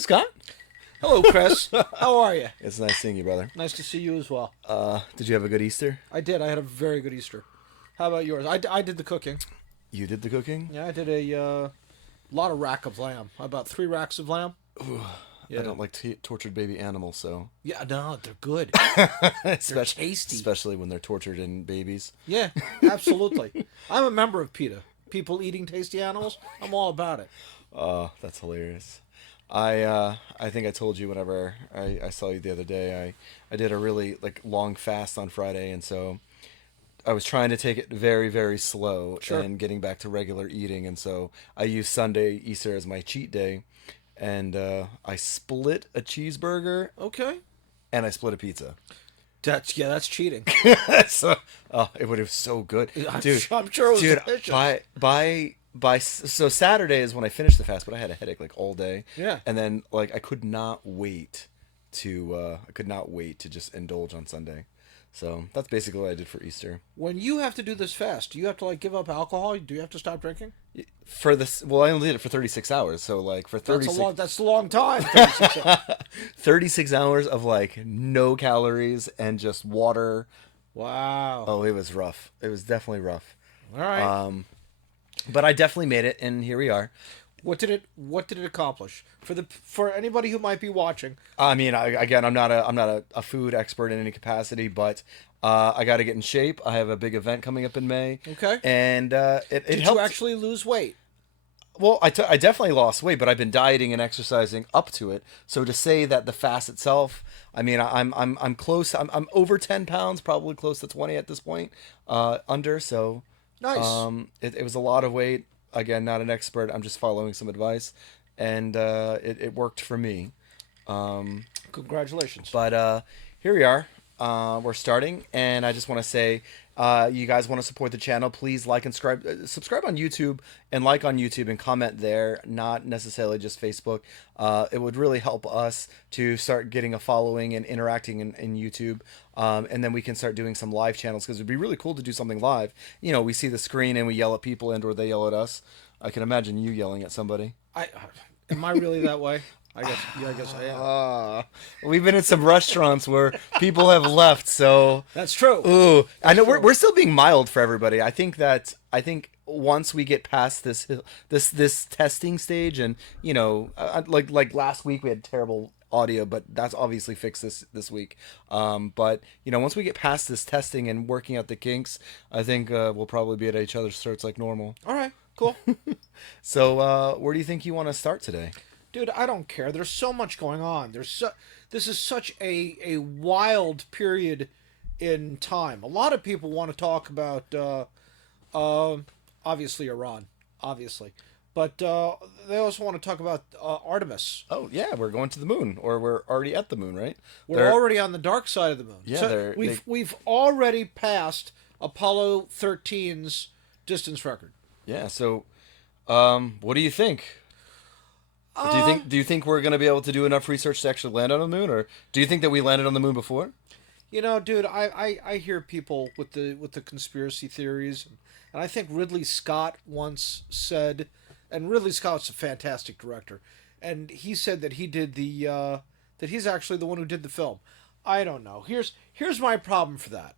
Hey, Scott. Hello, Chris. How are you? It's nice seeing you, brother. Nice to see you as well. Did you have a good Easter? I did. I had a very good Easter. How about yours? I did the cooking. You did the cooking? Yeah, I did a lot of rack of lamb. About 3 racks of lamb. Ooh, Yeah. I don't like tortured baby animals, so. Yeah, no, they're good. They're tasty. Especially when they're tortured in babies. Yeah, absolutely. I'm a member of PETA. People eating tasty animals. I'm all about it. Oh, that's hilarious. I think I told you whenever I saw you the other day, I did a really long fast on Friday, and so I was trying to take it very, very slow Sure. and getting back to regular eating, and so I used Sunday, Easter as my cheat day, and I split a cheeseburger Okay. and I split a pizza. That's cheating. So, it would have so good, dude. I'm sure it was delicious. So Saturday is when I finished the fast, but I had a headache all day. Yeah. And then I could not wait to just indulge on Sunday. So that's basically what I did for Easter. When you have to do this fast, do you have to give up alcohol? Do you have to stop drinking? For this, well, I only did it for 36 hours. So for 36, That's a long time. 36 hours. 36 hours of no calories and just water. Wow. Oh, it was rough. It was definitely rough. All right. But I definitely made it, and here we are. What did it accomplish for anybody who might be watching? I mean, I'm not a food expert in any capacity, but I got to get in shape. I have a big event coming up in May. Okay. And it Did helped. you actually lose weight? Well, I definitely lost weight, but I've been dieting and exercising up to it. So to say that the fast itself, I mean, I'm close. I'm over 10 pounds, probably close to 20 at this point. Under so. Nice. It was a lot of weight. Again, not an expert. I'm just following some advice, and it worked for me. Congratulations. But here we are. We're starting, and I just want to say, you guys want to support the channel, please like and subscribe on YouTube, and like on YouTube and comment there, not necessarily just Facebook. It would really help us to start getting a following and interacting in YouTube, and then we can start doing some live channels, because it'd be really cool to do something live. You know, we see the screen and we yell at people and or they yell at us. I can imagine you yelling at somebody. Am I really that way? I guess I am. We've been in some restaurants where people have left, so That's true. ooh, I know we're still being mild for everybody. I think once we get past this testing stage, and like last week we had terrible audio, but that's obviously fixed this week. But once we get past this testing and working out the kinks, I think we'll probably be at each other's throats like normal. All right. Cool. So where do you think you want to start today? Dude, I don't care. There's so much going on. This is such a wild period in time. A lot of people want to talk about obviously Iran, obviously. But they also want to talk about Artemis. Oh yeah, we're going to the moon, or we're already at the moon, right? We're already on the dark side of the moon. Yeah, So we've already passed Apollo 13's distance record. Yeah. So, what do you think? Do you think we're going to be able to do enough research to actually land on the moon, or do you think that we landed on the moon before? Dude, I hear people with the conspiracy theories, and I think Ridley Scott once said, and Ridley Scott's a fantastic director, and he said that he did that he's actually the one who did the film. I don't know. Here's my problem for that.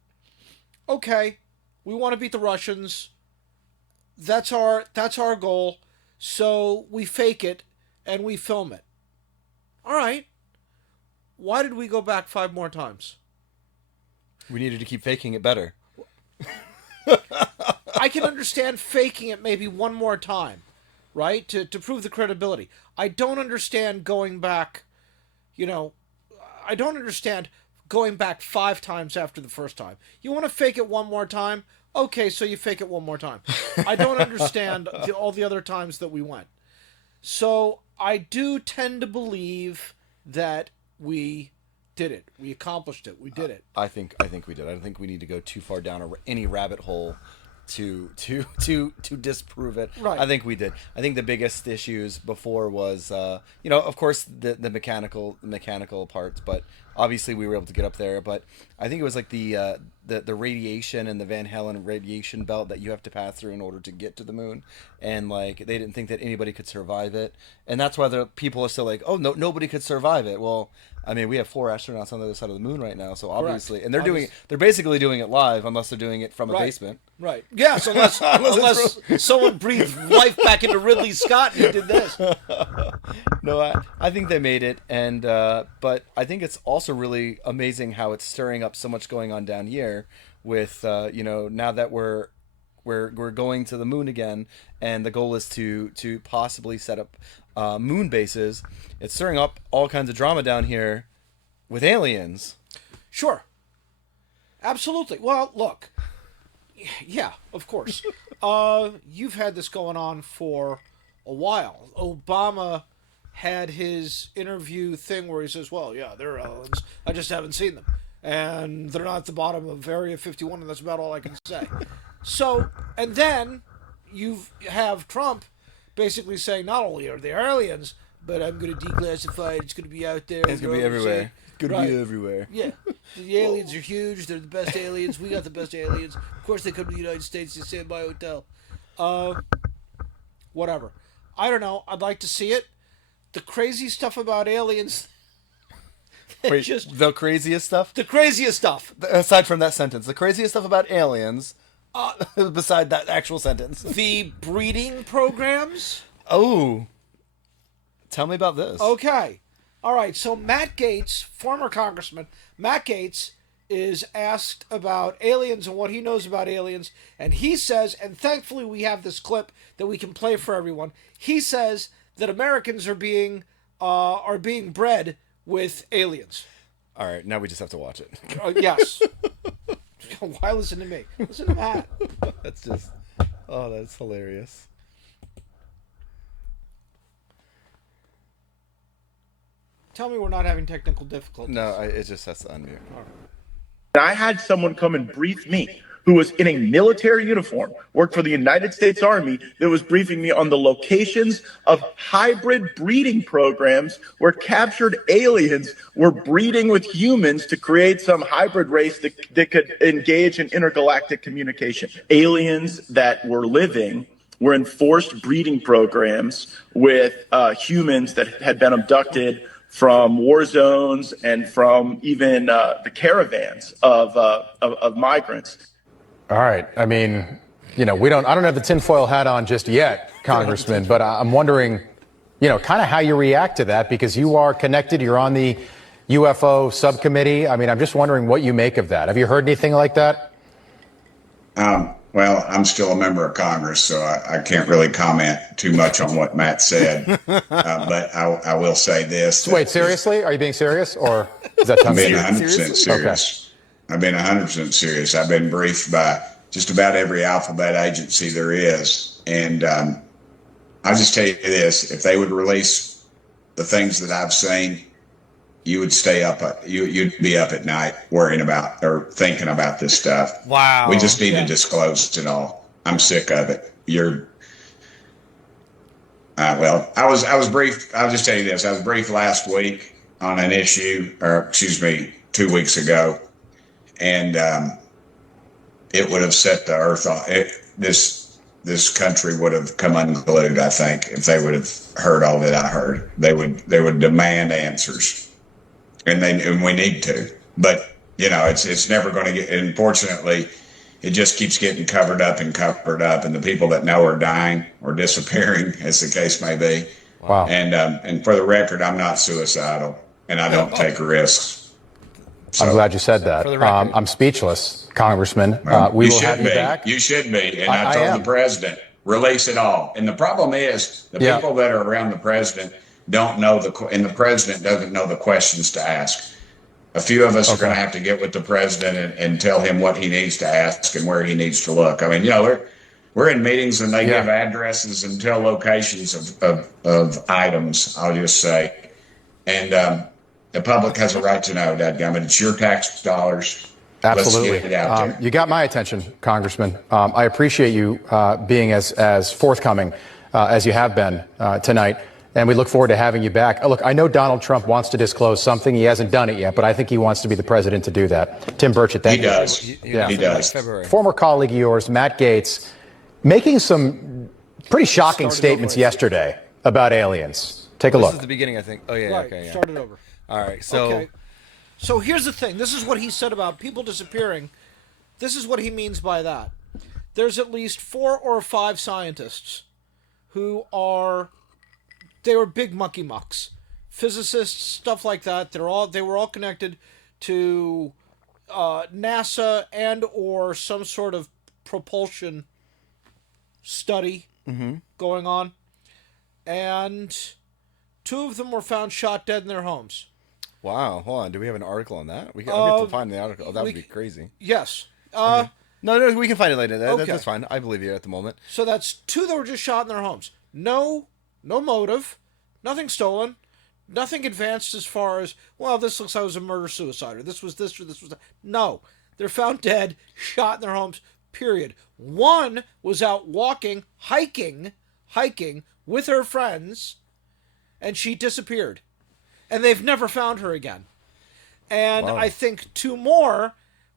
Okay, we want to beat the Russians. That's our goal. So we fake it and we film it. All right. Why did we go back 5 more times? We needed to keep faking it better. I can understand faking it maybe 1 more time, right? To prove the credibility. I don't understand going back, I don't understand going back 5 times after the first time. You want to fake it 1 more time? Okay, so you fake it 1 more time. I don't understand all the other times that we went. So I do tend to believe that we did it. We accomplished it. We did it. I think we did. I don't think we need to go too far down any rabbit hole to disprove it. Right. I think we did. I think the biggest issues before was of course the mechanical parts, but obviously we were able to get up there, but I think it was like the radiation and the Van Halen radiation belt that you have to pass through in order to get to the moon, and like they didn't think that anybody could survive it, and that's why the people are still like, oh no, nobody could survive it. Well, I mean, we have 4 astronauts on the other side of the moon right now, so obviously, Correct. and they're basically doing it live, unless they're doing it from a basement. Right. Yes, unless someone breathed life back into Ridley Scott and he did this. No, I think they made it, and but I think it's also really amazing how it's stirring up so much going on down here with now that we're going to the moon again, and the goal is to possibly set up moon bases. It's stirring up all kinds of drama down here with aliens. Sure. Absolutely. Well, look. Yeah, of course. You've had this going on for a while. Obama had his interview thing where he says, well, yeah, they're aliens. I just haven't seen them. And they're not at the bottom of Area 51, and that's about all I can say. So, and then you have Trump basically saying not only are they aliens, but I'm going to declassify it. It's going to be out there. It's going to be everywhere. It's going to be everywhere. Yeah. The aliens are huge. They're the best aliens. We got the best aliens. Of course, they come to the United States. They stay in my hotel. Whatever. I don't know. I'd like to see it. The crazy stuff about aliens. Wait, just the craziest stuff? The craziest stuff. Aside from that sentence, the craziest stuff about aliens, beside that actual sentence. The breeding programs. Oh. Tell me about this. Okay. All right. So Matt Gaetz, former congressman, Matt Gaetz is asked about aliens and what he knows about aliens. And he says, and thankfully we have this clip that we can play for everyone. He says that Americans are being bred with aliens. All right, now we just have to watch it. Yes. Why listen to me? Listen to Matt. That's hilarious. Tell me we're not having technical difficulties. No, it just has to unmute. I had someone come and brief me who was in a military uniform, worked for the United States Army, that was briefing me on the locations of hybrid breeding programs where captured aliens were breeding with humans to create some hybrid race that could engage in intergalactic communication. Aliens that were living were in forced breeding programs with humans that had been abducted from war zones and from even the caravans of migrants. All right. I mean, I don't have the tinfoil hat on just yet, Congressman, but I'm wondering, kind of how you react to that, because you are connected. You're on the UFO subcommittee. I mean, I'm just wondering what you make of that. Have you heard anything like that? Well, I'm still a member of Congress, so I can't really comment too much on what Matt said. But I will say this. Wait, seriously? Are you being serious, or is that I'm being tongue? 100% serious. Okay. I've been 100% serious. I've been briefed by just about every alphabet agency there is. And I'll just tell you this. If they would release the things that I've seen, you would stay up. You'd be up at night worrying about or thinking about this stuff. Wow. We just need to disclose it all. I'm sick of it. Well, I was briefed. I'll just tell you this. I was briefed last week on an issue, or excuse me, 2 weeks ago. And it would have set the earth on. This country would have come unglued, I think, if they would have heard all that I heard. They would demand answers, and we need to. But it's never going to get. Unfortunately, it just keeps getting covered up, and the people that know are dying or disappearing, as the case may be. Wow. And for the record, I'm not suicidal, and I don't take risks. So, I'm glad you said that. I'm speechless, Congressman. We will have you back. You should be. And I told the president, release it all. And the problem is the people that are around the president don't know and the president doesn't know the questions to ask. A few of us are going to have to get with the president and tell him what he needs to ask and where he needs to look. I mean, we're in meetings and they give addresses and tell locations of items, I'll just say. And, the public has a right to know, dadgummit. It's your tax dollars. Absolutely. Let's get it out there. You got my attention, Congressman. I appreciate you being as forthcoming as you have been tonight. And we look forward to having you back. Look, I know Donald Trump wants to disclose something. He hasn't done it yet, but I think he wants to be the president to do that. Tim Burchett, thank He you. does. Yeah. He does. February. Former colleague of yours, Matt Gaetz, making some pretty shocking statements yesterday about aliens. Take a look. This is the beginning, I think. Oh, yeah, Right, okay, yeah. start it over. All right, so... Okay. So here's the thing. This is what he said about people disappearing. This is what he means by that. There's at least 4 or 5 scientists who they were big mucky mucks. Physicists, stuff like that. They were all connected to NASA and or some sort of propulsion study going on. And 2 of them were found shot dead in their homes. Wow, hold on. Do we have an article on that? We have to find the article. Oh, that would be crazy. Yes. No, we can find it later. That's fine. I believe you at the moment. So that's 2 that were just shot in their homes. No motive, nothing stolen, nothing advanced as far as, well, this looks like it was a murder-suicide, or this was this, or this was that. No. They're found dead, shot in their homes, period. 1 was out walking, hiking with her friends, and she disappeared. And they've never found her again. And Wow. I think 2 more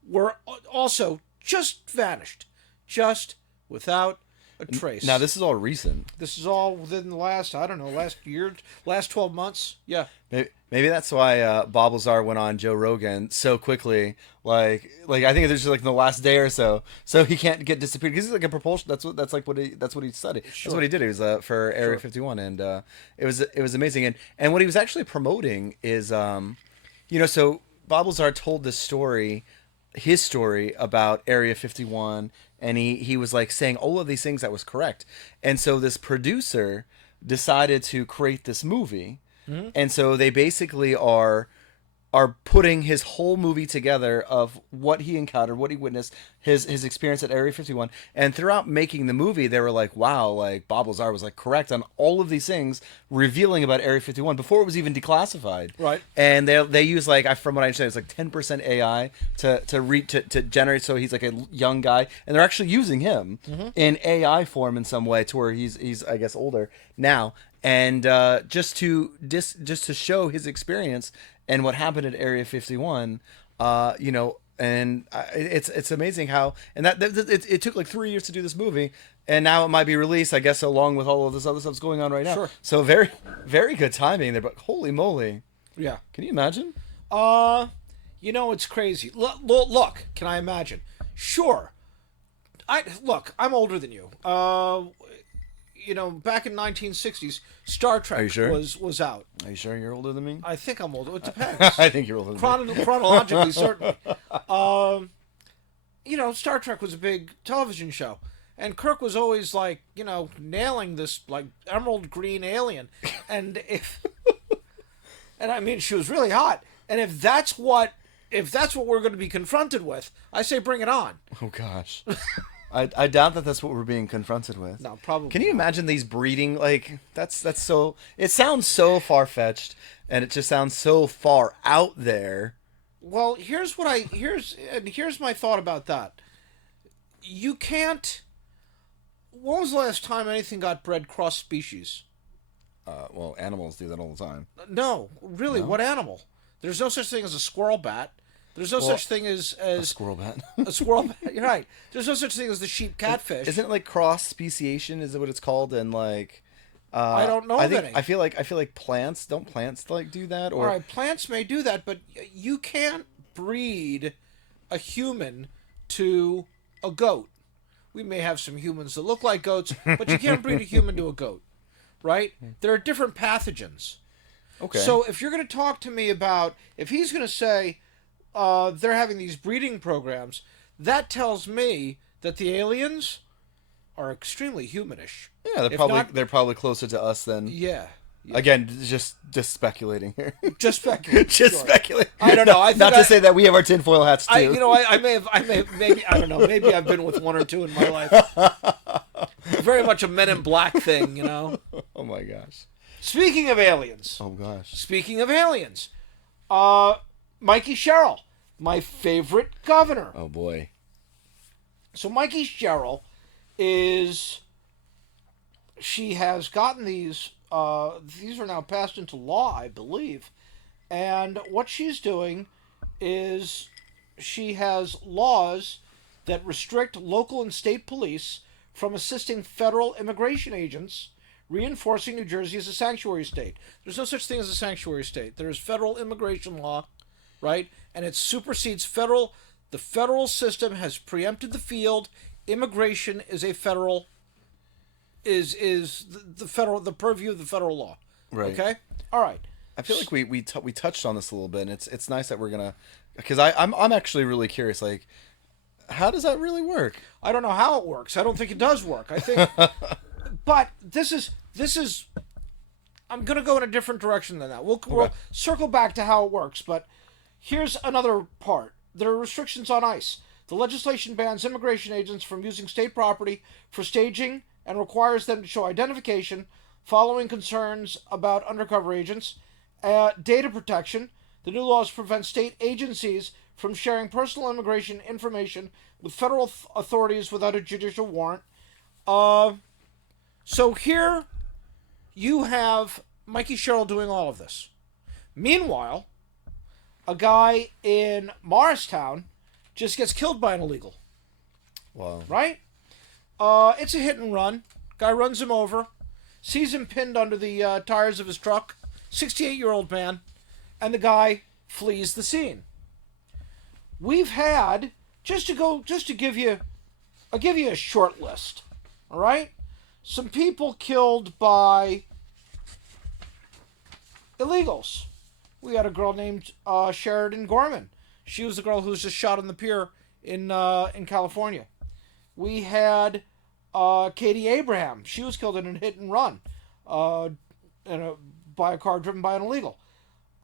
were also just vanished. Just without a trace. Now, this is all recent. This is all within the last 12 months. Yeah. Maybe that's why Bob Lazar went on Joe Rogan so quickly. Like I think it's just like in the last day or so. So he can't get disappeared because he's like a propulsion. That's what he studied. Sure. That's what he did. He was for Area 51, and it was amazing. And what he was actually promoting is, so Bob Lazar told this story, his story about Area 51, and he was like saying all of these things that was correct. And so this producer decided to create this movie. And so they basically are putting his whole movie together of what he encountered, what he witnessed, his experience at Area 51. And throughout making the movie, they were like, wow, like Bob Lazar was like correct on all of these things, revealing about Area 51 before it was even declassified. Right. And they use like, from what I understand, it's like 10% AI to generate. So he's like a young guy, and they're actually using him in AI form in some way to where he's I guess older now. And just to show his experience and what happened at Area 51, and it's amazing how, and it took like 3 years to do this movie, and now it might be released, I guess, along with all of this other stuff that's going on right now. Sure. So very, very good timing there. But holy moly, Yeah. can you imagine? It's crazy. Look, can I imagine? Sure. I'm older than you. Back in 1960s, Star Trek Are you sure? was out. Are you sure you're older than me? I think I'm older. It depends. I think you're older than me. Chronologically, certainly. Star Trek was a big television show, and Kirk was always like, nailing this like emerald green alien, and I mean, she was really hot, and if that's what we're going to be confronted with, I say bring it on. Oh gosh. I doubt that that's what we're being confronted with. No, probably. Can you imagine these breeding? Like that's so. It sounds so far fetched, and it just sounds so far out there. Well, here's my thought about that. You can't. When was the last time anything got bred cross species? Well, animals do that all the time. No, really. No? What animal? There's no such thing as a squirrel bat. There's no such thing as a squirrel bat. A squirrel bat. You're right. There's no such thing as the sheep catfish. Isn't it like cross speciation? Is it what it's called? And like, I don't know of any. I feel like plants like do that. Or all right, plants may do that, but you can't breed a human to a goat. We may have some humans that look like goats, but you can't breed a human to a goat, right? There are different pathogens. Okay. So if you're going to talk to me about, if he's going to say they're having these breeding programs, that tells me that the aliens are extremely humanish. Yeah, they're probably closer to us than. Yeah. Again, just speculating here. Just speculating. Just speculating. I don't know. Not to say that we have our tinfoil hats too. I may have, maybe, I don't know. Maybe I've been with one or two in my life. Very much a Men in Black thing, Oh my gosh. Speaking of aliens. Oh gosh. Speaking of aliens, Mickie Sherrill, my favorite governor. Oh boy. So Mickie Sherrill she has gotten these these are now passed into law, I believe. And what she's doing is she has laws that restrict local and state police from assisting federal immigration agents, reinforcing New Jersey as a sanctuary state. There's no such thing as a sanctuary state. There is federal immigration law, right? And it supersedes federal. The federal system has preempted the field. Immigration is a federal is the purview of the federal law. Right. Okay. All right. I feel like we touched on this a little bit, and it's nice that we're gonna, because I'm actually really curious, like, how does that really work? I don't know how it works. I don't think it does work. I think, but this is. I'm gonna go in a different direction than that. We'll circle back to how it works, but here's another part. There are restrictions on ICE. The legislation bans immigration agents from using state property for staging and requires them to show identification, following concerns about undercover agents. Data protection. The new laws prevent state agencies from sharing personal immigration information with federal authorities without a judicial warrant. So here you have Mickie Sherrill doing all of this. Meanwhile, a guy in Morristown just gets killed by an illegal. Wow. Right? It's a hit and run. Guy runs him over, sees him pinned under the tires of his truck. 68-year-old man, and the guy flees the scene. We've had I'll give you a short list. All right, some people killed by illegals. We had a girl named Sheridan Gorman. She was the girl who was just shot on the pier in California. We had Katie Abraham. She was killed in a hit and run by a car driven by an illegal.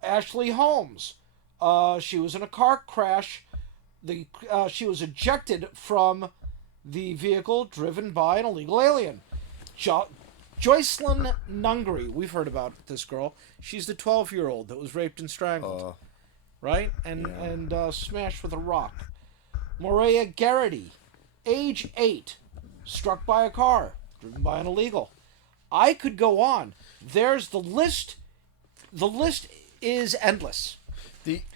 Ashley Holmes. She was in a car crash. She was ejected from the vehicle driven by an illegal alien. Joycelyn Nungary. We've heard about this girl. She's the 12-year-old that was raped and strangled. Right? And smashed with a rock. Morea Garrity. Age 8. Struck by a car. Driven by an illegal. I could go on. There's the list. The list is endless.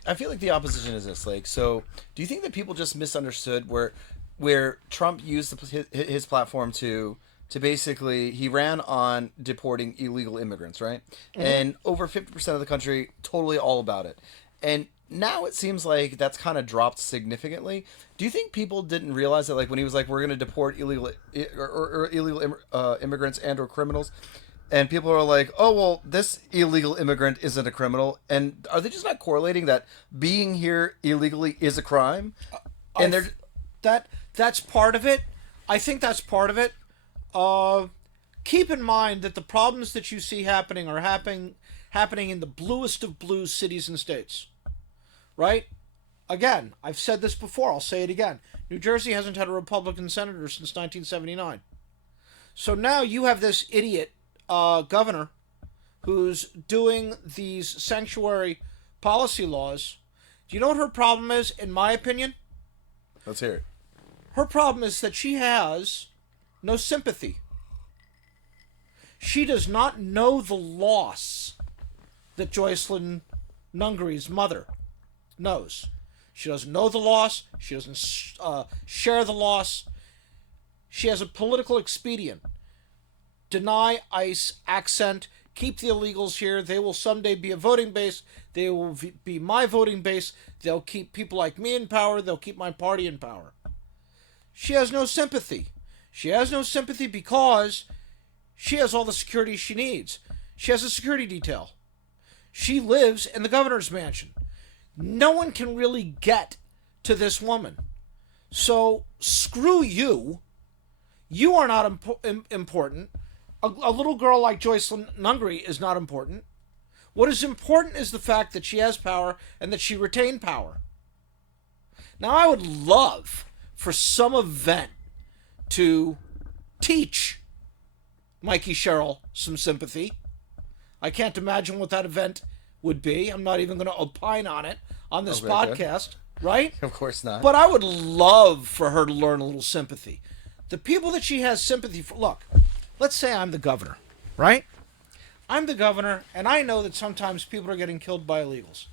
I feel like the opposition is this. Like, so do you think that people just misunderstood where Trump used his platform to basically, he ran on deporting illegal immigrants, right? Mm-hmm. And over 50% of the country totally all about it. And now it seems like that's kind of dropped significantly. Do you think people didn't realize that, like, when he was like, we're going to deport illegal immigrants and or criminals, and people are like, oh, well, this illegal immigrant isn't a criminal, and are they just not correlating that being here illegally is a crime? And that's part of it. I think that's part of it. Keep in mind that the problems that you see happening are happening in the bluest of blue cities and states. Right? Again, I've said this before, I'll say it again. New Jersey hasn't had a Republican senator since 1979. So now you have this idiot governor who's doing these sanctuary policy laws. Do you know what her problem is, in my opinion? Let's hear it. Her problem is that she has no sympathy. She does not know the loss that Joycelyn Nungary's mother knows. She doesn't know the loss. She doesn't share the loss. She has a political expedient. Deny ICE accent. Keep the illegals here. They will someday be a voting base. They will be my voting base. They'll keep people like me in power. They'll keep my party in power. She has no sympathy. She has no sympathy because she has all the security she needs. She has a security detail. She lives in the governor's mansion. No one can really get to this woman. So, screw you. You are not important. A little girl like Joycelyn Nungary is not important. What is important is the fact that she has power and that she retained power. Now, I would love for some event to teach Mickie Sherrill some sympathy. I can't imagine what that event would be. I'm not even going to opine on it on this podcast, right? Of course not. But I would love for her to learn a little sympathy. The people that she has sympathy for, look, let's say I'm the governor, right? I'm the governor, and I know that sometimes people are getting killed by illegals.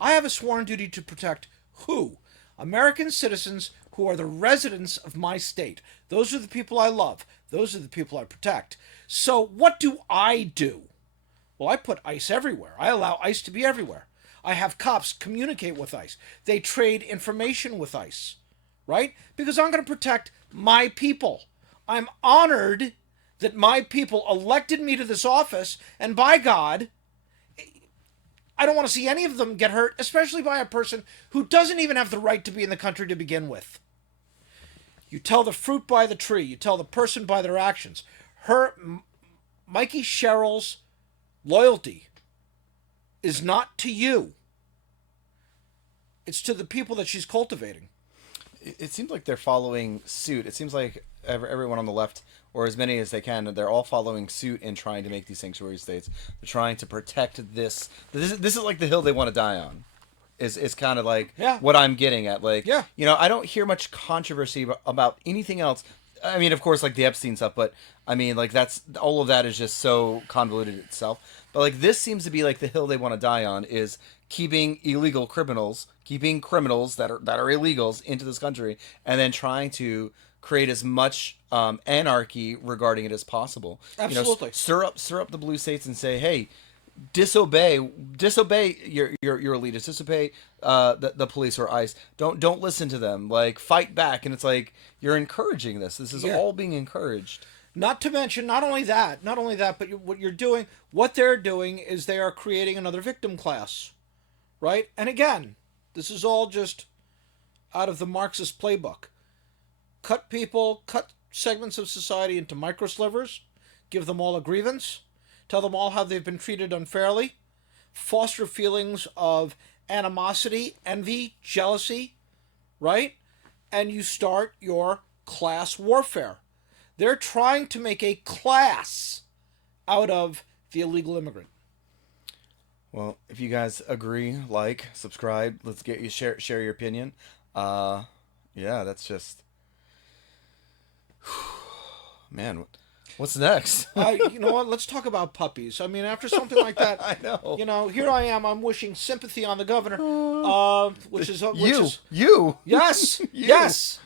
I have a sworn duty to protect who? American citizens who are the residents of my state. Those are the people I love. Those are the people I protect. So what do I do? Well, I put ICE everywhere. I allow ICE to be everywhere. I have cops communicate with ICE. They trade information with ICE, right? Because I'm going to protect my people. I'm honored that my people elected me to this office, and by God, I don't want to see any of them get hurt, especially by a person who doesn't even have the right to be in the country to begin with. You tell the fruit by the tree. You tell the person by their actions. Mickie Sherrill's loyalty is not to you. It's to the people that she's cultivating. It seems like they're following suit. It seems like everyone on the left, or as many as they can, they're all following suit in trying to make these sanctuary states. They're trying to protect this. This is like the hill they want to die on. Is kind of like what I'm getting at. Like, I don't hear much controversy about anything else. I mean, of course, like the Epstein stuff, but I mean, like that's all of that is just so convoluted itself. But like this seems to be like the hill they want to die on is keeping illegal criminals, keeping criminals that are illegals into this country, and then trying to create as much anarchy regarding it as possible. Absolutely, stir up the blue states and say, hey, disobey your elitists, disobey the police or ICE. Don't listen to them. Like fight back, and it's like you're encouraging this. This is all being encouraged. Not to mention, not only that, but what they're doing is they are creating another victim class, right? And again, this is all just out of the Marxist playbook. Cut segments of society into micro slivers, give them all a grievance, tell them all how they've been treated unfairly, foster feelings of animosity, envy, jealousy, right? And you start your class warfare. They're trying to make a class out of the illegal immigrant. Well, if you guys agree, like, subscribe, let's get you share your opinion. That's just man, what's next? You know what? Let's talk about puppies. I mean, after something like that, I know. Here I am. I'm wishing sympathy on the governor, you. Yes, You. yes.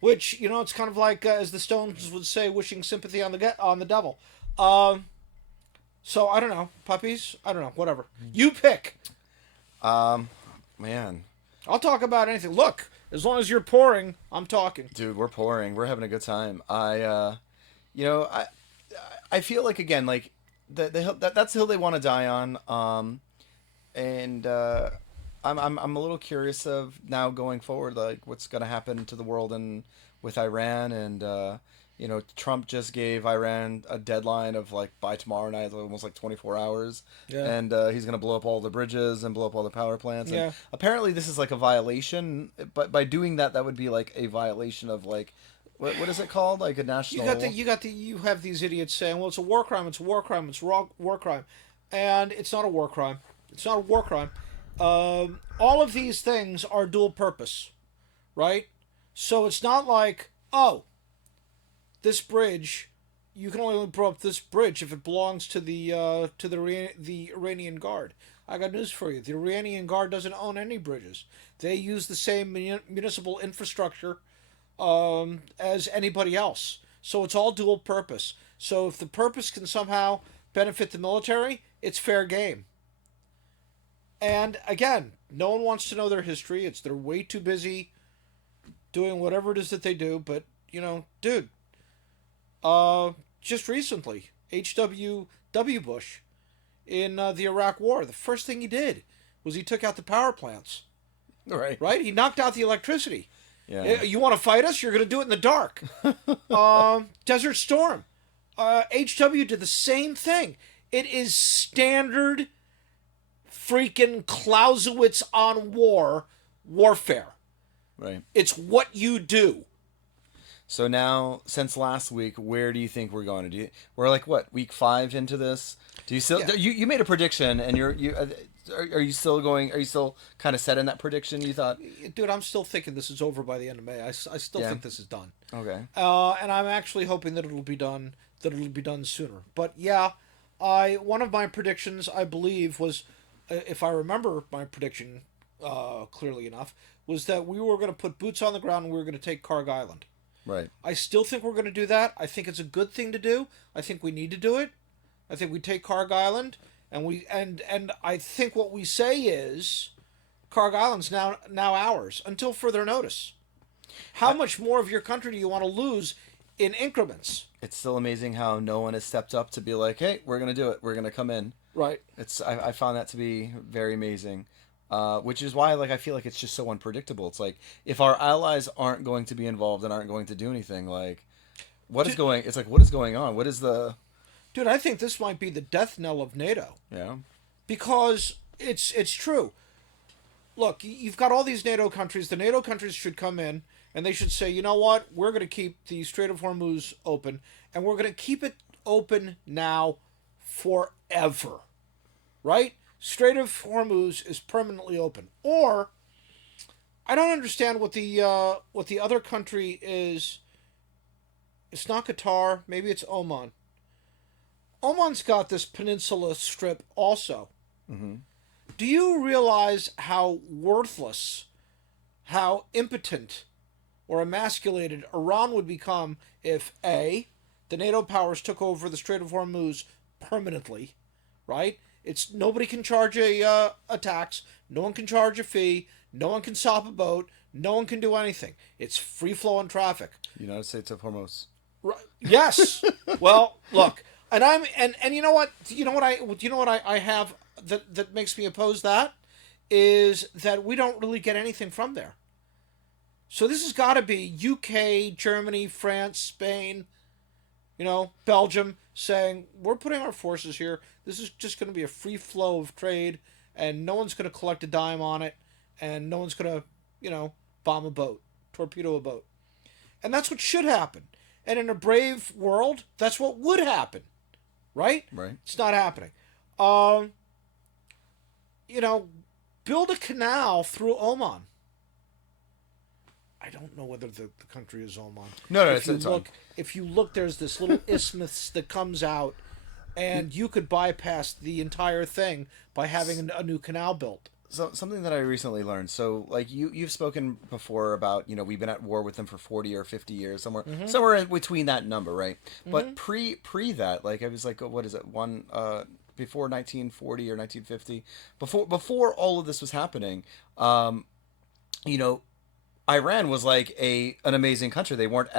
Which it's kind of like as the Stones would say, wishing sympathy on the devil. So I don't know, puppies. I don't know, whatever you pick. Man, I'll talk about anything. Look, as long as you're pouring, I'm talking. Dude, we're pouring. We're having a good time. I feel like again, like the hill, that's the hill they want to die on. And I'm a little curious of now going forward, like what's going to happen to the world and with Iran and Trump just gave Iran a deadline of like by tomorrow night, almost like 24 hours. Yeah. And he's going to blow up all the bridges and blow up all the power plants. Yeah. And apparently this is like a violation, but by doing that would be like a violation of like, what is it called? Like a national... You have these idiots saying, well, it's a war crime, it's a war crime, it's a war crime. And it's not a war crime. It's not a war crime. All of these things are dual purpose, right? So it's not like, this bridge, you can only blow up this bridge if it belongs to the Iranian Guard. I got news for you. The Iranian Guard doesn't own any bridges. They use the same municipal infrastructure as anybody else. So it's all dual purpose. So if the purpose can somehow benefit the military, it's fair game. And again, no one wants to know their history. They're way too busy doing whatever it is that they do. But, dude, just recently, H.W. Bush in the Iraq War, the first thing he did was he took out the power plants. Right? He knocked out the electricity. Yeah. You want to fight us? You're going to do it in the dark. Desert Storm. HW did the same thing. It is standard freaking Clausewitz on warfare. Right. It's what you do. So now, since last week, where do you think we're going to? We're like what, week 5 into this? Do you still? Yeah. You made a prediction, and are you still going? Are you still kind of set in that prediction? You thought, dude, I'm still thinking this is over by the end of May. I still think this is done. Okay. And I'm actually hoping that it'll be done. Sooner. But yeah, one of my predictions, I believe, was, if I remember my prediction clearly enough, was that we were going to put boots on the ground and we were going to take Karg Island. Right. I still think we're going to do that. I think it's a good thing to do. I think we need to do it. I think we take Karg Island, and I think what we say is, Karg Island's now ours until further notice. How much more of your country do you want to lose in increments? It's still amazing how no one has stepped up to be like, hey, we're going to do it. We're going to come in. Right. I found that to be very amazing. Which is why, like, I feel like it's just so unpredictable. It's like, if our allies aren't going to be involved and aren't going to do anything, like, what is going on? What is the... Dude, I think this might be the death knell of NATO. Yeah. Because it's true. Look, you've got all these NATO countries. The NATO countries should come in, and they should say, you know what? We're going to keep the Strait of Hormuz open, and we're going to keep it open now forever. Right? Strait of Hormuz is permanently open. Or, I don't understand what the other country is. It's not Qatar. Maybe it's Oman. Oman's got this peninsula strip also. Mm-hmm. Do you realize how worthless, how impotent, or emasculated Iran would become if A, the NATO powers took over the Strait of Hormuz permanently, right? It's nobody can charge a tax, no one can charge a fee, no one can stop a boat, no one can do anything. It's free flowing traffic. United States of Hormuz. Right. Yes. Well, look, and you know what? You know what I have that makes me oppose that is that we don't really get anything from there. So this has got to be UK, Germany, France, Spain, Belgium saying, we're putting our forces here. This is just going to be a free flow of trade, and no one's going to collect a dime on it, and no one's going to, bomb a boat, torpedo a boat. And that's what should happen. And in a brave world, that's what would happen. Right? Right. It's not happening. Build a canal through Oman. I don't know whether the country is Oman. No, if you look, there's this little isthmus that comes out, and you could bypass the entire thing by having a new canal built. So something that I recently learned. So, like, you've spoken before about, we've been at war with them for 40 or 50 years, somewhere in between that number, right? Mm-hmm. But pre that, like, I was like, what is it? Before 1940 or 1950, before all of this was happening, Iran was like an amazing country. They were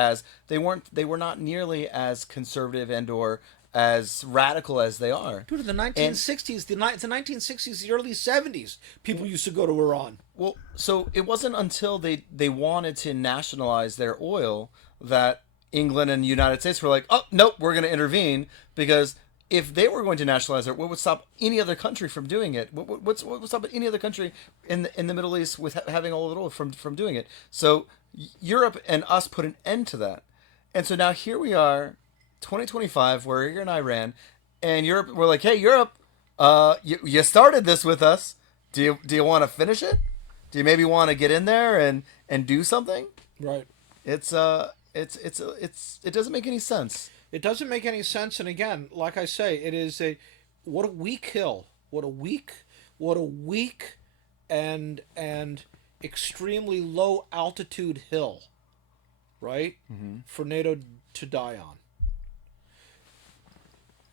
not nearly as conservative and or as radical as they are. Dude, in the 1960s, the 1960s, the early 70s, people used to go to Iran. Well, so it wasn't until they wanted to nationalize their oil that England and the United States were like, oh, nope, we're going to intervene, because if they were going to nationalize it, what would stop any other country from doing it? What would stop any other country in the Middle East with having all of it oil from doing it? So Europe and us put an end to that. And so now here we are, 2025, we're here in Iran, and Europe, we're like, hey, Europe, you started this with us. Do you want to finish it? Do you maybe want to get in there and do something? Right. It doesn't make any sense. It doesn't make any sense, and again, like I say, it is what a weak hill. What a weak and extremely low altitude hill, right? Mm-hmm. For NATO to die on.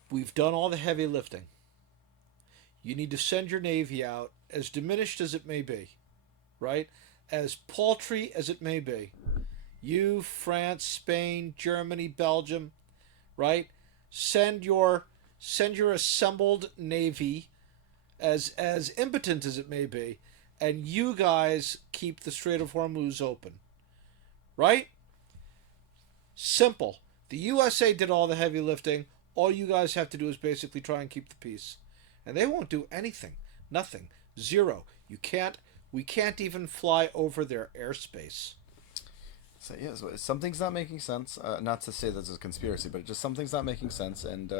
We've done all the heavy lifting. You need to send your Navy out, as diminished as it may be, right? As paltry as it may be. You, France, Spain, Germany, Belgium, right? Send your assembled Navy, as impotent as it may be, and you guys keep the Strait of Hormuz open. Right? Simple. The USA did all the heavy lifting. All you guys have to do is basically try and keep the peace. And they won't do anything. Nothing. Zero. We can't even fly over their airspace. So yes, something's not making sense. Not to say this is a conspiracy, but just something's not making sense. And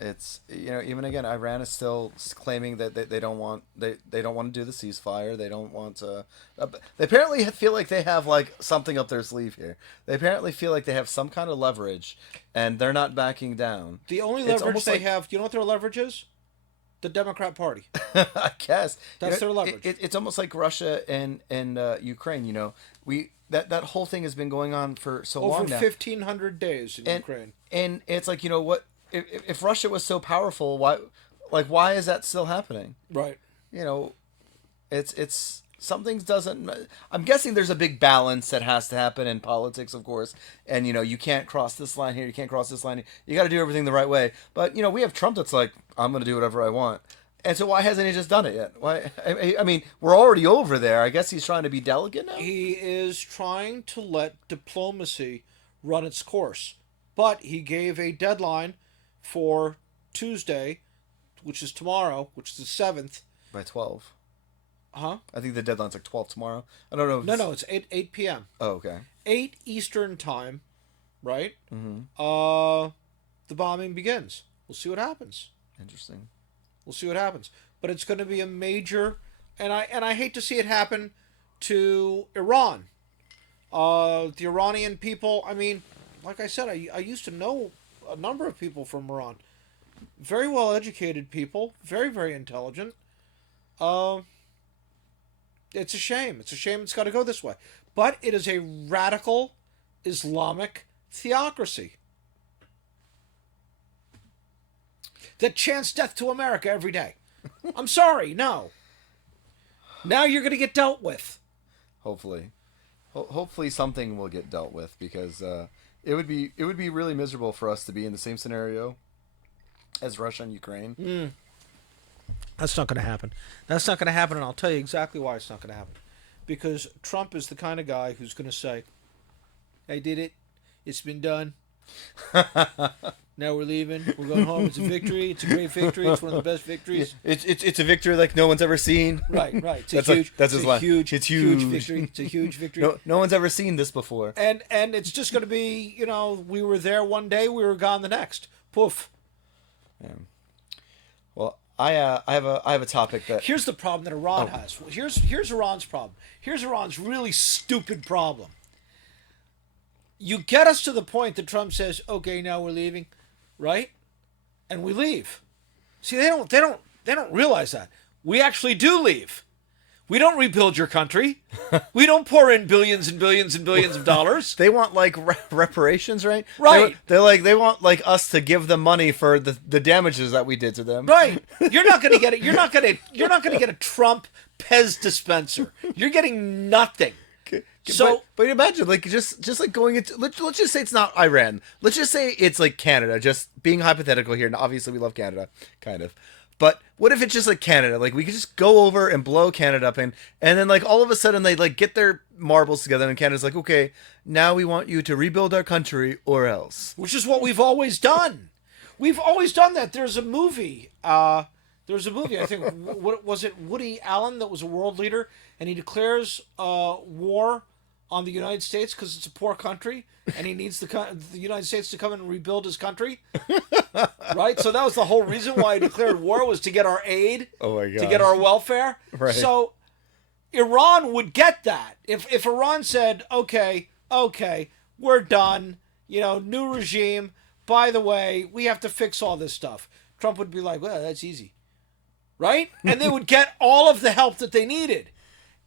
It's, even again, Iran is still claiming that they don't want they don't want to do the ceasefire. They don't want to. They apparently feel like they have like something up their sleeve here. They apparently feel like they have some kind of leverage, and they're not backing down. The only It's leverage almost they like- have, you know what their leverage is? The Democrat Party. I guess That's their leverage. It's almost like Russia and Ukraine. That whole thing has been going on for so Over long now. 1,500 days in Ukraine. And it's like, what if Russia was so powerful, why is that still happening? Right. It's something doesn't. I'm guessing there's a big balance that has to happen in politics, of course. And you can't cross this line here, you can't cross this line here. You got to do everything the right way. But we have Trump that's like, I'm going to do whatever I want. And so why hasn't he just done it yet? Why? I mean, we're already over there. I guess he's trying to be delicate now. He is trying to let diplomacy run its course. But he gave a deadline for Tuesday, which is tomorrow, which is the 7th. By 12. Huh? I think the deadline's like 12 tomorrow. I don't know. No, it's 8 p.m. Oh, okay. 8 Eastern time, right? Mm-hmm. The bombing begins. We'll see what happens. Interesting. We'll see what happens. But it's going to be a major, and I hate to see it happen to Iran. The Iranian people, I mean, like I said, I used to know a number of people from Iran. Very well educated people, very, very intelligent. It's a shame. It's a shame it's got to go this way. But it is a radical Islamic theocracy that chants death to America every day. I'm sorry, no. Now you're going to get dealt with. Hopefully. Hopefully something will get dealt with, because it would be really miserable for us to be in the same scenario as Russia and Ukraine. That's not going to happen. That's not going to happen, and I'll tell you exactly why it's not going to happen. Because Trump is the kind of guy who's going to say, I did it. It's been done. Now we're leaving. We're going home. It's a victory. It's a great victory. It's one of the best victories. It's a victory like no one's ever seen. Right. It's That's a huge. that's his line. It's huge victory. It's a huge victory. No one's ever seen this before. And it's just going to be, we were there one day, we were gone the next. Poof. Yeah. Well, I have a topic that. Here's the problem that Iran has. Here's Iran's problem. Here's Iran's really stupid problem. You get us to the point that Trump says, "Okay, now we're leaving," right? And we leave. See, they don't realize that. We actually do leave. We don't rebuild your country. We don't pour in billions and billions and billions of dollars. They want like reparations, right? Right. They want like us to give them money for the damages that we did to them. Right. You're not going to get it. You're not going to get a Trump Pez dispenser. You're getting nothing. So, but imagine like just like going into let's just say it's not Iran. Let's just say it's like Canada. Just being hypothetical here. And obviously we love Canada, kind of. But what if it's just like Canada? Like we could just go over and blow Canada up, and then like all of a sudden they like get their marbles together, and Canada's like, okay, now we want you to rebuild our country or else. which is what we've always done. We've always done that. There's a movie. I think, what was it, Woody Allen, that was a world leader, and he declares war on the United States because it's a poor country, and he needs the United States to come in and rebuild his country. Right? So that was the whole reason why he declared war, was to get our aid, Oh my god. to get our welfare. Right. So Iran would get that. If Iran said, okay, we're done, new regime, by the way, we have to fix all this stuff, Trump would be like, well, that's easy. Right? And they would get all of the help that they needed.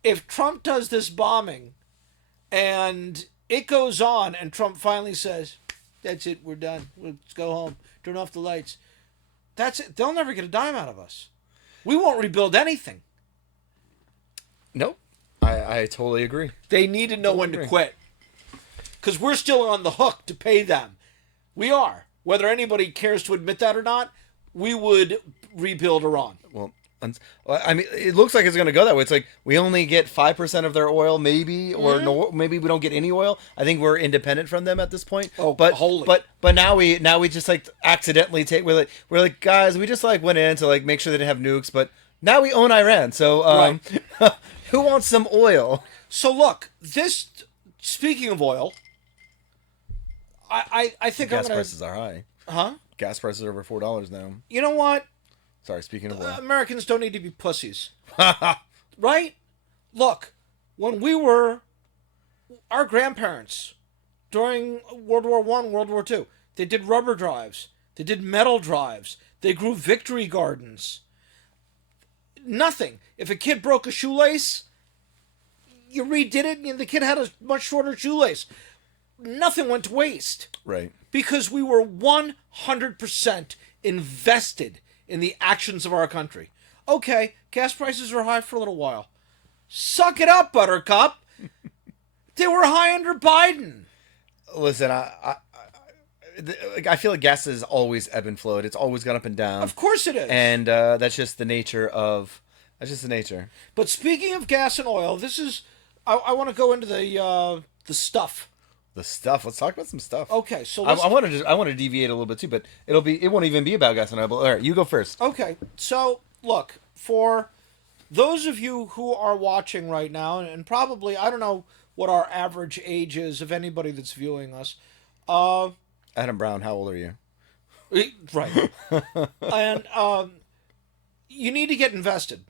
If Trump does this bombing and it goes on and Trump finally says, that's it, we're done, let's go home, turn off the lights, that's it. They'll never get a dime out of us. We won't rebuild anything. Nope. I totally agree. They need to know when to quit. Because we're still on the hook to pay them. We are. Whether anybody cares to admit that or not, we would rebuild Iran. Well, I mean, it looks like it's going to go that way. It's like we only get 5% of their oil, maybe, or no, maybe we don't get any oil. I think we're independent from them at this point. Oh, but wholly. but now we just like accidentally take. We're like guys, we just like went in to like make sure they didn't have nukes, but now we own Iran. So Right. who wants some oil? So look, speaking of oil, I think Gas I'm going prices are high. Huh? Gas prices are over $4 now. You know what? Sorry, speaking of oil. Americans don't need to be pussies. Right? Look, when we were our grandparents during World War One, World War Two, they did rubber drives. They did metal drives. They grew victory gardens. Nothing. If a kid broke a shoelace, you redid it and the kid had a much shorter shoelace. Nothing went to waste. Right. Because we were 100% invested in the actions of our country. Okay, gas prices are high for a little while. Suck it up, Buttercup. They were high under Biden. Listen, I feel like gas is always ebb and flowed. It's always gone up and down. Of course it is. And that's just the nature of. That's just the nature. But speaking of gas and oil, this is. I want to go into the stuff. The stuff. Let's talk about some stuff. Okay, so I want to deviate a little bit too, but it won't even be about gas and oil. But, all right, you go first. Okay, so look, for those of you who are watching right now, and probably I don't know what our average age is of anybody that's viewing us. Adam Brown, how old are you? Right. And you need to get invested.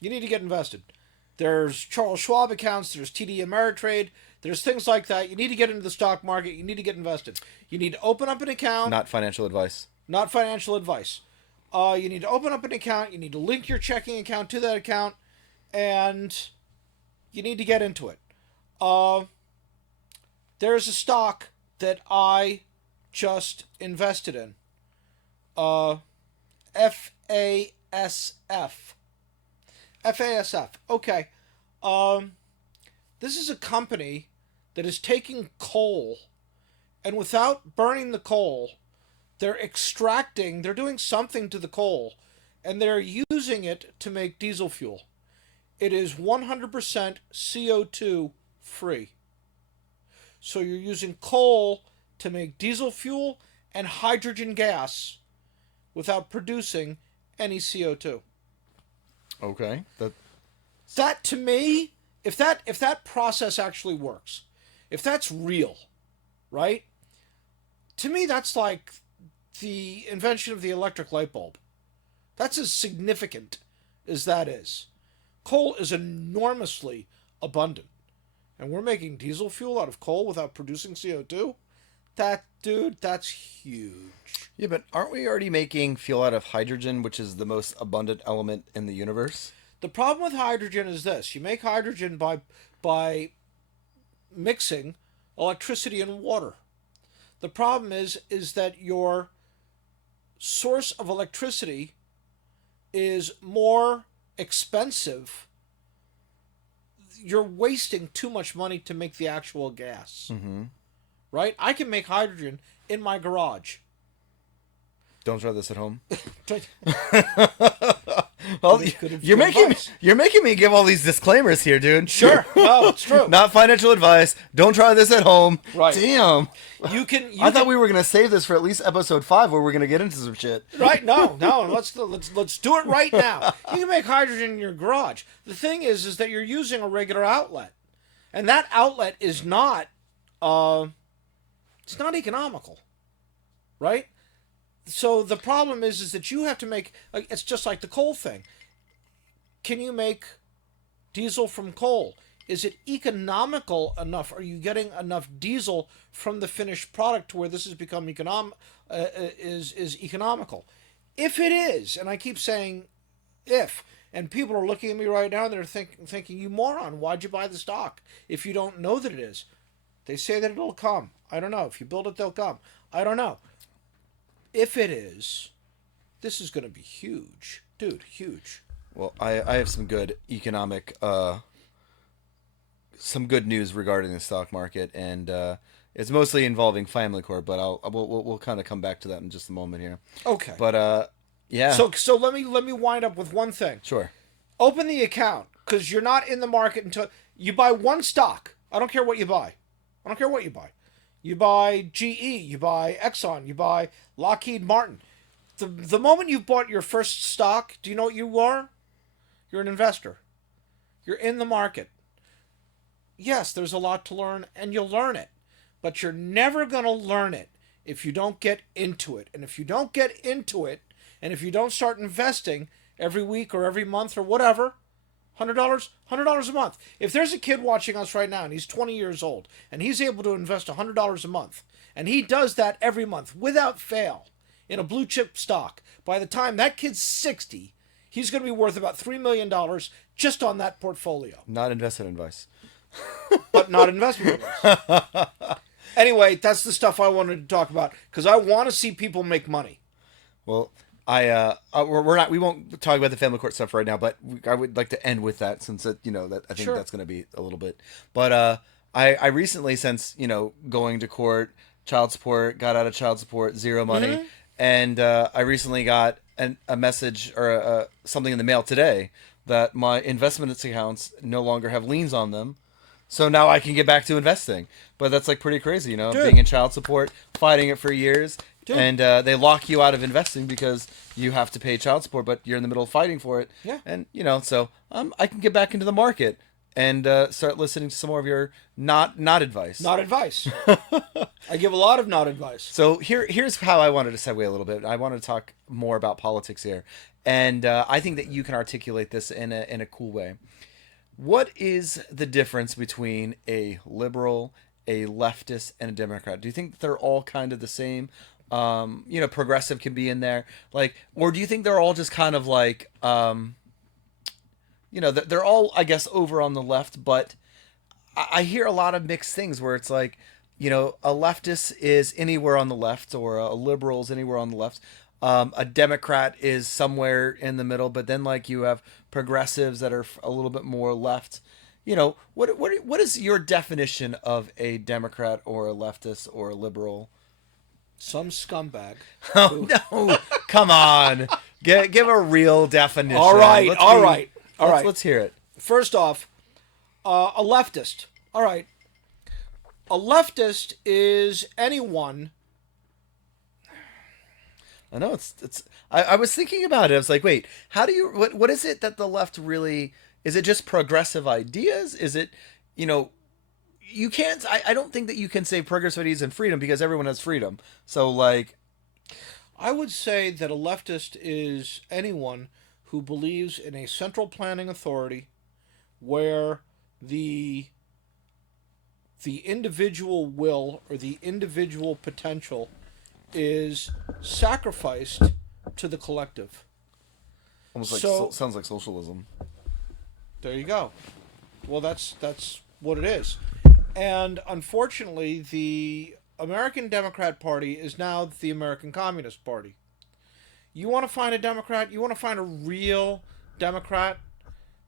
You need to get invested. There's Charles Schwab accounts, there's TD Ameritrade, there's things like that. You need to get into the stock market, you need to get invested. You need to open up an account. Not financial advice. Not financial advice. You need to open up an account, you need to link your checking account to that account, and you need to get into it. There's a stock that I just invested in. FASF. FASF. Okay. This is a company that is taking coal, and without burning the coal, they're doing something to the coal, and they're using it to make diesel fuel. It is 100% CO2 free. So you're using coal to make diesel fuel and hydrogen gas without producing any CO2. Okay. That to me, if that process actually works, if that's real, right? To me, that's like the invention of the electric light bulb. That's as significant as that is. Coal is enormously abundant, and we're making diesel fuel out of coal without producing CO2. That's huge. Yeah, but aren't we already making fuel out of hydrogen, which is the most abundant element in the universe? The problem with hydrogen is this: you make hydrogen by mixing electricity and water. The problem is that your source of electricity is more expensive. You're wasting too much money to make the actual gas. Mm-hmm. Right? I can make hydrogen in my garage. Don't try this at home. Well, you're making me give all these disclaimers here, dude. Sure, no, it's true. Not financial advice. Don't try this at home. Right. Damn. I thought we were gonna save this for at least episode 5, where we're gonna get into some shit. Right? No. Let's do it right now. You can make hydrogen in your garage. The thing is that you're using a regular outlet, and that outlet is not. It's not economical, right? So the problem is that you have to make. It's just like the coal thing. Can you make diesel from coal? Is it economical enough? Are you getting enough diesel from the finished product to where this has become is economical? If it is, and I keep saying if, and people are looking at me right now and they're thinking, you moron, why'd you buy the stock if you don't know that it is? They say that it'll come. I don't know. If you build it, they'll come. I don't know. If it is, this is going to be huge. Dude, huge. Well, I have some good economic, some good news regarding the stock market, and it's mostly involving Family Corp, but we'll kind of come back to that in just a moment here. Okay. But, yeah. So let me wind up with one thing. Sure. Open the account, because you're not in the market until you buy one stock. I don't care what you buy. I don't care what you buy. You buy GE, you buy Exxon, you buy Lockheed Martin. The moment you bought your first stock, do you know what you are? You're an investor. You're in the market. Yes, there's a lot to learn, and you'll learn it. But you're never going to learn it if you don't get into it. And if you don't get into it, and if you don't start investing every week or every month or whatever, $100 a month. If there's a kid watching us right now and he's 20 years old and he's able to invest $100 a month, and he does that every month without fail in a blue chip stock, by the time that kid's 60, he's going to be worth about $3 million just on that portfolio. Not investment advice. But not investment advice. Anyway, that's the stuff I wanted to talk about because I want to see people make money. Well, we won't talk about the family court stuff right now, but I would like to end with that since that I think that's going to be a little bit. But I recently, since going to court, child support, got out of child support, zero money, and I recently got a message or something in the mail today that my investment accounts no longer have liens on them. So now I can get back to investing. But that's like pretty crazy, being in child support, fighting it for years. Dude. And they lock you out of investing because you have to pay child support, but you're in the middle of fighting for it. Yeah. And, so I can get back into the market and start listening to some more of your not advice. Not advice. I give a lot of not advice. So here's how I wanted to segue a little bit. I wanted to talk more about politics here. And I think that you can articulate this in a cool way. What is the difference between a liberal, a leftist, and a Democrat? Do you think that they're all kind of the same? Progressive can be in there, or do you think they're all just kind of like, they're all, I guess, over on the left, but I hear a lot of mixed things where it's like, a leftist is anywhere on the left or a liberal is anywhere on the left. A Democrat is somewhere in the middle, but then you have progressives that are a little bit more left. What is your definition of a Democrat or a leftist or a liberal? Some scumbag. Oh no! Come on, give a real definition. All right. Let's hear it. First off, a leftist. All right, a leftist is anyone. I know it's. I was thinking about it. I was like, wait, how do you? What is it that the left really? Is it just progressive ideas? Is it, you can't. I don't think that you can say progressive ideas and freedom because everyone has freedom. So I would say that a leftist is anyone who believes in a central planning authority where the individual will or the individual potential is sacrificed to the collective. Almost sounds like socialism. There you go. Well, that's what it is. And unfortunately, the American Democrat Party is now the American Communist Party. You want to find a Democrat? You want to find a real Democrat?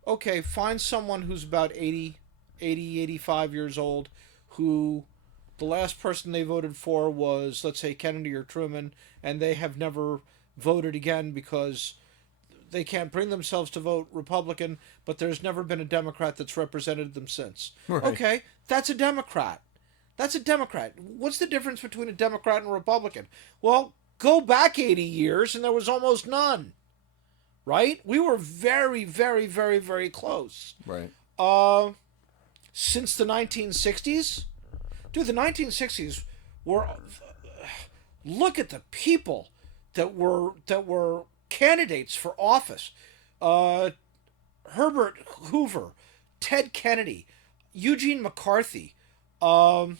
Okay, find someone who's about 85 years old, who the last person they voted for was, let's say, Kennedy or Truman, and they have never voted again because they can't bring themselves to vote Republican, but there's never been a Democrat that's represented them since. Right. Okay, that's a Democrat. That's a Democrat. What's the difference between a Democrat and a Republican? Well, go back 80 years and there was almost none. Right? We were very, very, very, very close. Right. Since the 1960s? Dude, the 1960s were... Look at the people that were candidates for office. Herbert Hoover, Ted Kennedy, Eugene McCarthy, McGovern,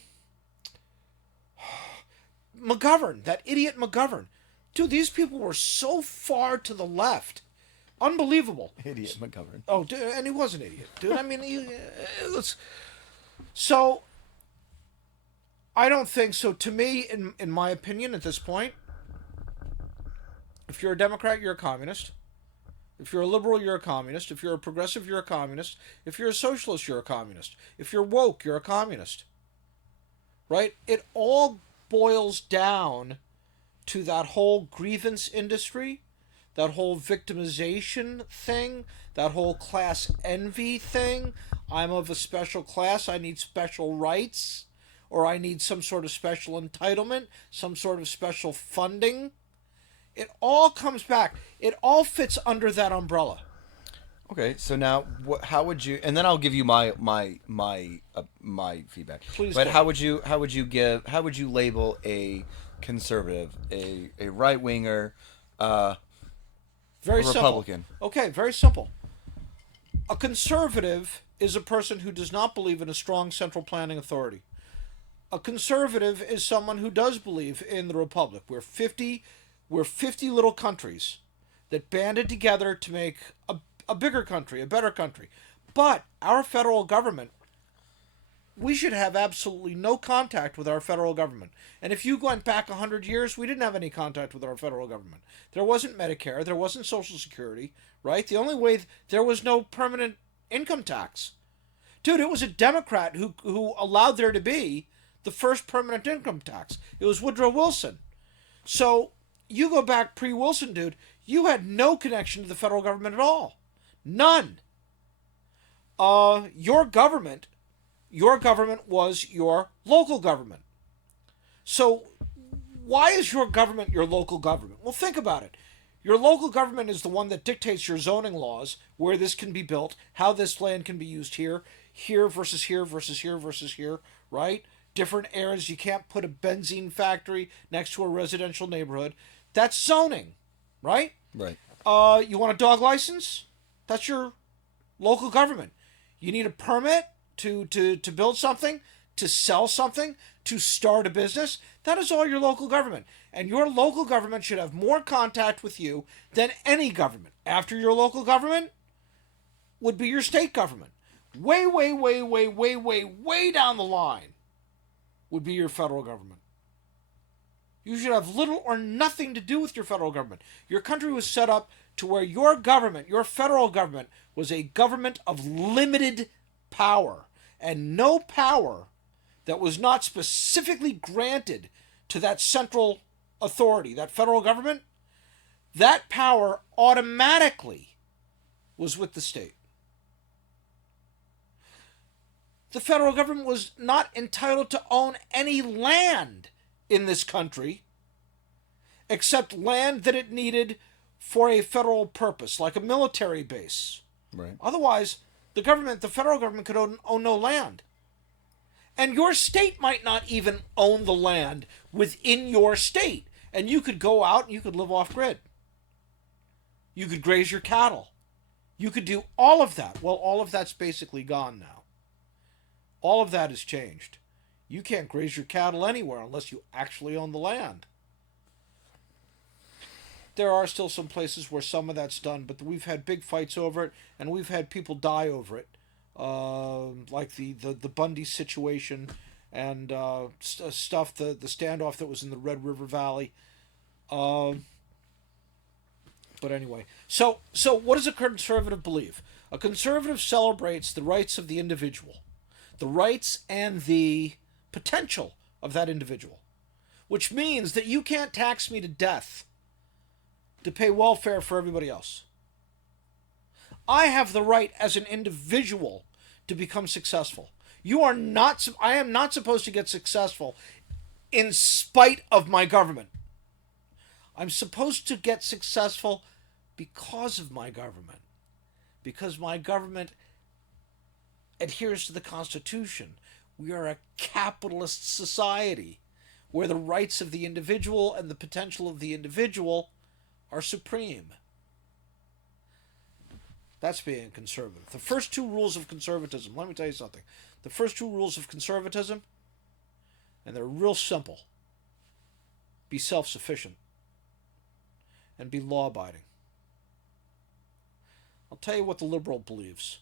that idiot McGovern. Dude, these people were so far to the left. Unbelievable. Idiot McGovern. Oh, dude, and he was an idiot. Dude, I mean, so, I don't think so. To me, in my opinion, at this point, if you're a Democrat, you're a communist. If you're a liberal, you're a communist. If you're a progressive, you're a communist. If you're a socialist, you're a communist. If you're woke, you're a communist. Right? It all boils down to that whole grievance industry, that whole victimization thing, that whole class envy thing. I'm of a special class, I need special rights, or I need some sort of special entitlement, some sort of special funding. It all comes back. It all fits under that umbrella. Okay, so now, how would you? And then I'll give you my feedback. Please. But how would you label a conservative, a right winger, Very a Republican. simple. Okay, very simple. A conservative is a person who does not believe in a strong central planning authority. A conservative is someone who does believe in the republic. We're 50 little countries that banded together to make a bigger country, a better country. But our federal government, we should have absolutely no contact with our federal government. And if you went back 100 years, we didn't have any contact with our federal government. There wasn't Medicare, there wasn't Social Security, right? The only way, there was no permanent income tax. Dude, it was a Democrat who allowed there to be the first permanent income tax. It was Woodrow Wilson. So you go back pre-Wilson, dude, you had no connection to the federal government at all. None. Your government was your local government. So why is your government your local government? Well, think about it. Your local government is the one that dictates your zoning laws, where this can be built, how this land can be used here versus here versus here versus here, right? Different areas. You can't put a benzene factory next to a residential neighborhood. That's zoning, right? Right. You want a dog license? That's your local government. You need a permit to build something, to sell something, to start a business. That is all your local government. And your local government should have more contact with you than any government. After your local government would be your state government. Way, way, way, way, way, way, way down the line would be your federal government. You should have little or nothing to do with your federal government. Your country was set up to where your government, your federal government, was a government of limited power. And no power that was not specifically granted to that central authority, that federal government, that power automatically was with the state. The federal government was not entitled to own any land in this country except land that it needed for a federal purpose, like a military base. Right. Otherwise, the federal government could own no land. And your state might not even own the land within your state. And you could go out and you could live off grid. You could graze your cattle. You could do all of that. Well, all of that's basically gone now. All of that has changed. You can't graze your cattle anywhere unless you actually own the land. There are still some places where some of that's done, but we've had big fights over it, and we've had people die over it. Like the Bundy situation and stuff, the standoff that was in the Red River Valley. But anyway, so what does a conservative believe? A conservative celebrates the rights of the individual, the rights and the potential of that individual, which means that you can't tax me to death to pay welfare for everybody else. I have the right as an individual to become successful. I am not supposed to get successful in spite of my government. I'm supposed to get successful because of my government. Because my government adheres to the Constitution. We are a capitalist society where the rights of the individual and the potential of the individual are supreme. That's being conservative. The first two rules of conservatism, let me tell you something. The first two rules of conservatism, and they're real simple. Be self-sufficient and be law-abiding. I'll tell you what the liberal believes.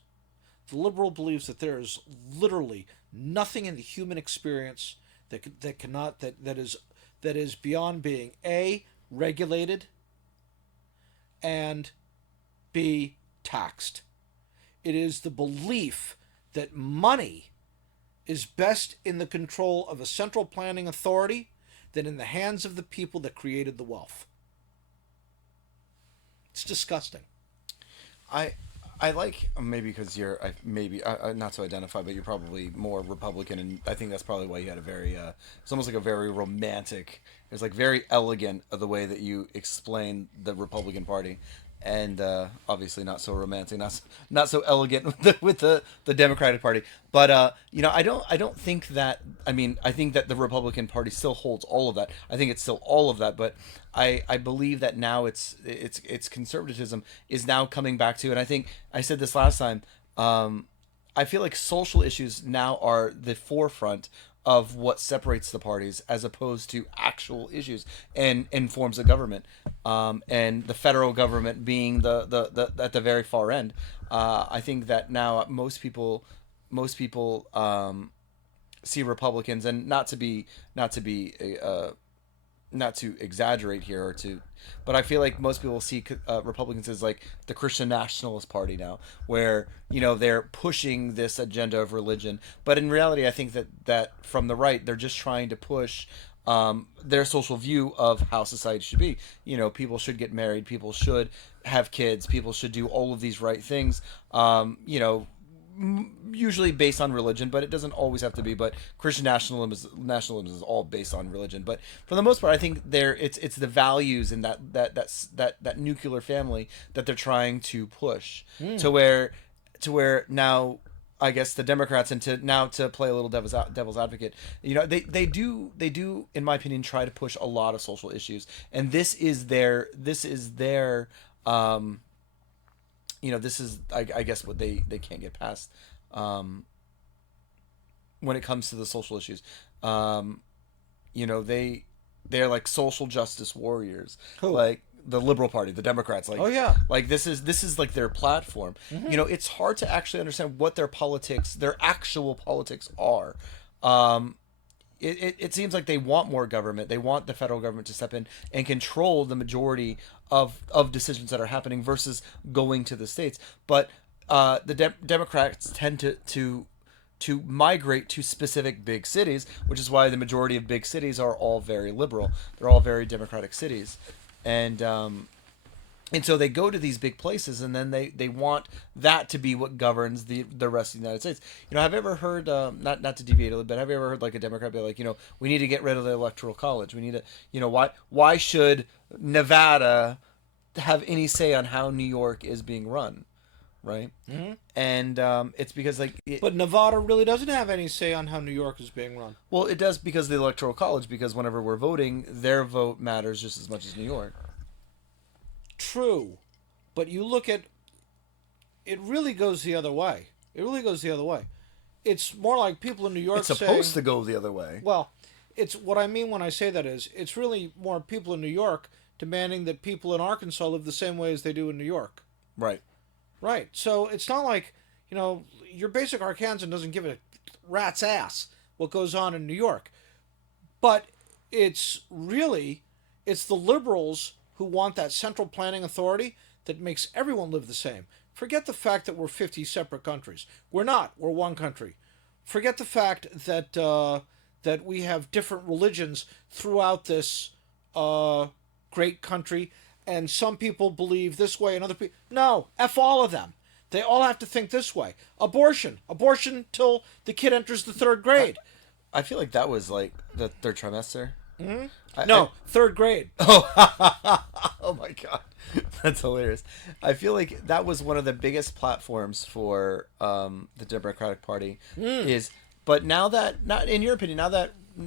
The liberal believes that there is literally nothing in the human experience that is beyond being A, regulated, and B, taxed. It is the belief that money is best in the control of a central planning authority than in the hands of the people that created the wealth. It's disgusting. I like, maybe because you're not to identify, but you're probably more Republican, and I think that's probably why you had a very it's almost like a very romantic, it's like very elegant of the way that you explain the Republican Party. and obviously not so romantic, not so elegant with the Democratic Party. But I don't think that. I mean, I think that the Republican Party still holds all of that. I think it's still all of that. But I believe that now it's conservatism is now coming back to. And I think I said this last time. I feel like social issues now are the forefront of what separates the parties as opposed to actual issues and forms of government, and the federal government being the at the very far end. I think that now most people see Republicans, and not to exaggerate here or to, but I feel like most people see Republicans as like the Christian nationalist party now, where they're pushing this agenda of religion. But in reality, I think that from the right, they're just trying to push their social view of how society should be. People should get married, people should have kids, people should do all of these right things. Usually based on religion, but it doesn't always have to be. But Christian nationalism is all based on religion. But for the most part, I think it's the values in that nuclear family that they're trying to push to where now. I guess the Democrats, and to play a little devil's advocate, they do in my opinion try to push a lot of social issues, and this is their this is I guess what they can't get past when it comes to the social issues. They're like social justice warriors. Who? Like the Liberal Party, the Democrats. Like, Oh, yeah. like this is like their platform. It's hard to actually understand what their actual politics are. It seems like they want more government. They want the federal government to step in and control the majority of decisions that are happening versus going to the states. But the Democrats tend to migrate to specific big cities, which is why the majority of big cities are all very liberal. They're all very democratic cities, and so they go to these big places, and then they want that to be what governs the rest of the United States. Have you ever heard, not to deviate a little bit, have you ever heard like a Democrat be like, we need to get rid of the Electoral College. We need to, why should Nevada have any say on how New York is being run, right? Mm-hmm. And it's because but Nevada really doesn't have any say on how New York is being run. Well, it does because of the Electoral College, because whenever we're voting, their vote matters just as much as New York. True, but you look at it, really goes the other way. It really goes the other way. It's more like people in New York It's supposed to go the other way. Well, it's what I mean when I say that is it's really more people in New York demanding that people in Arkansas live the same way as they do in New York. Right. Right. So it's not like, your basic Arkansan doesn't give a rat's ass what goes on in New York. But it's the liberals who want that central planning authority that makes everyone live the same. Forget the fact that we're 50 separate countries. We're not. We're one country. Forget the fact that that we have different religions throughout this great country, and some people believe this way and other people... No, F all of them. They all have to think this way. Abortion till the kid enters the third grade. I feel like that was like the third trimester. Mm-hmm. Third grade. Oh my god, that's hilarious. I feel like that was one of the biggest platforms for the Democratic Party. But now that, not in your opinion,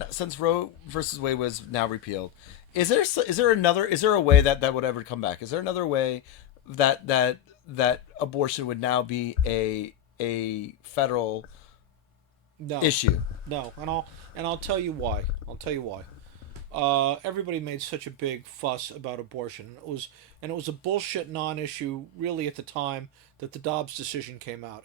since Roe versus Wade was now repealed, is there a way that would ever come back? Is there another way that abortion would now be a federal issue? No, and I'll tell you why. Everybody made such a big fuss about abortion. It was a bullshit non-issue really at the time that the Dobbs decision came out.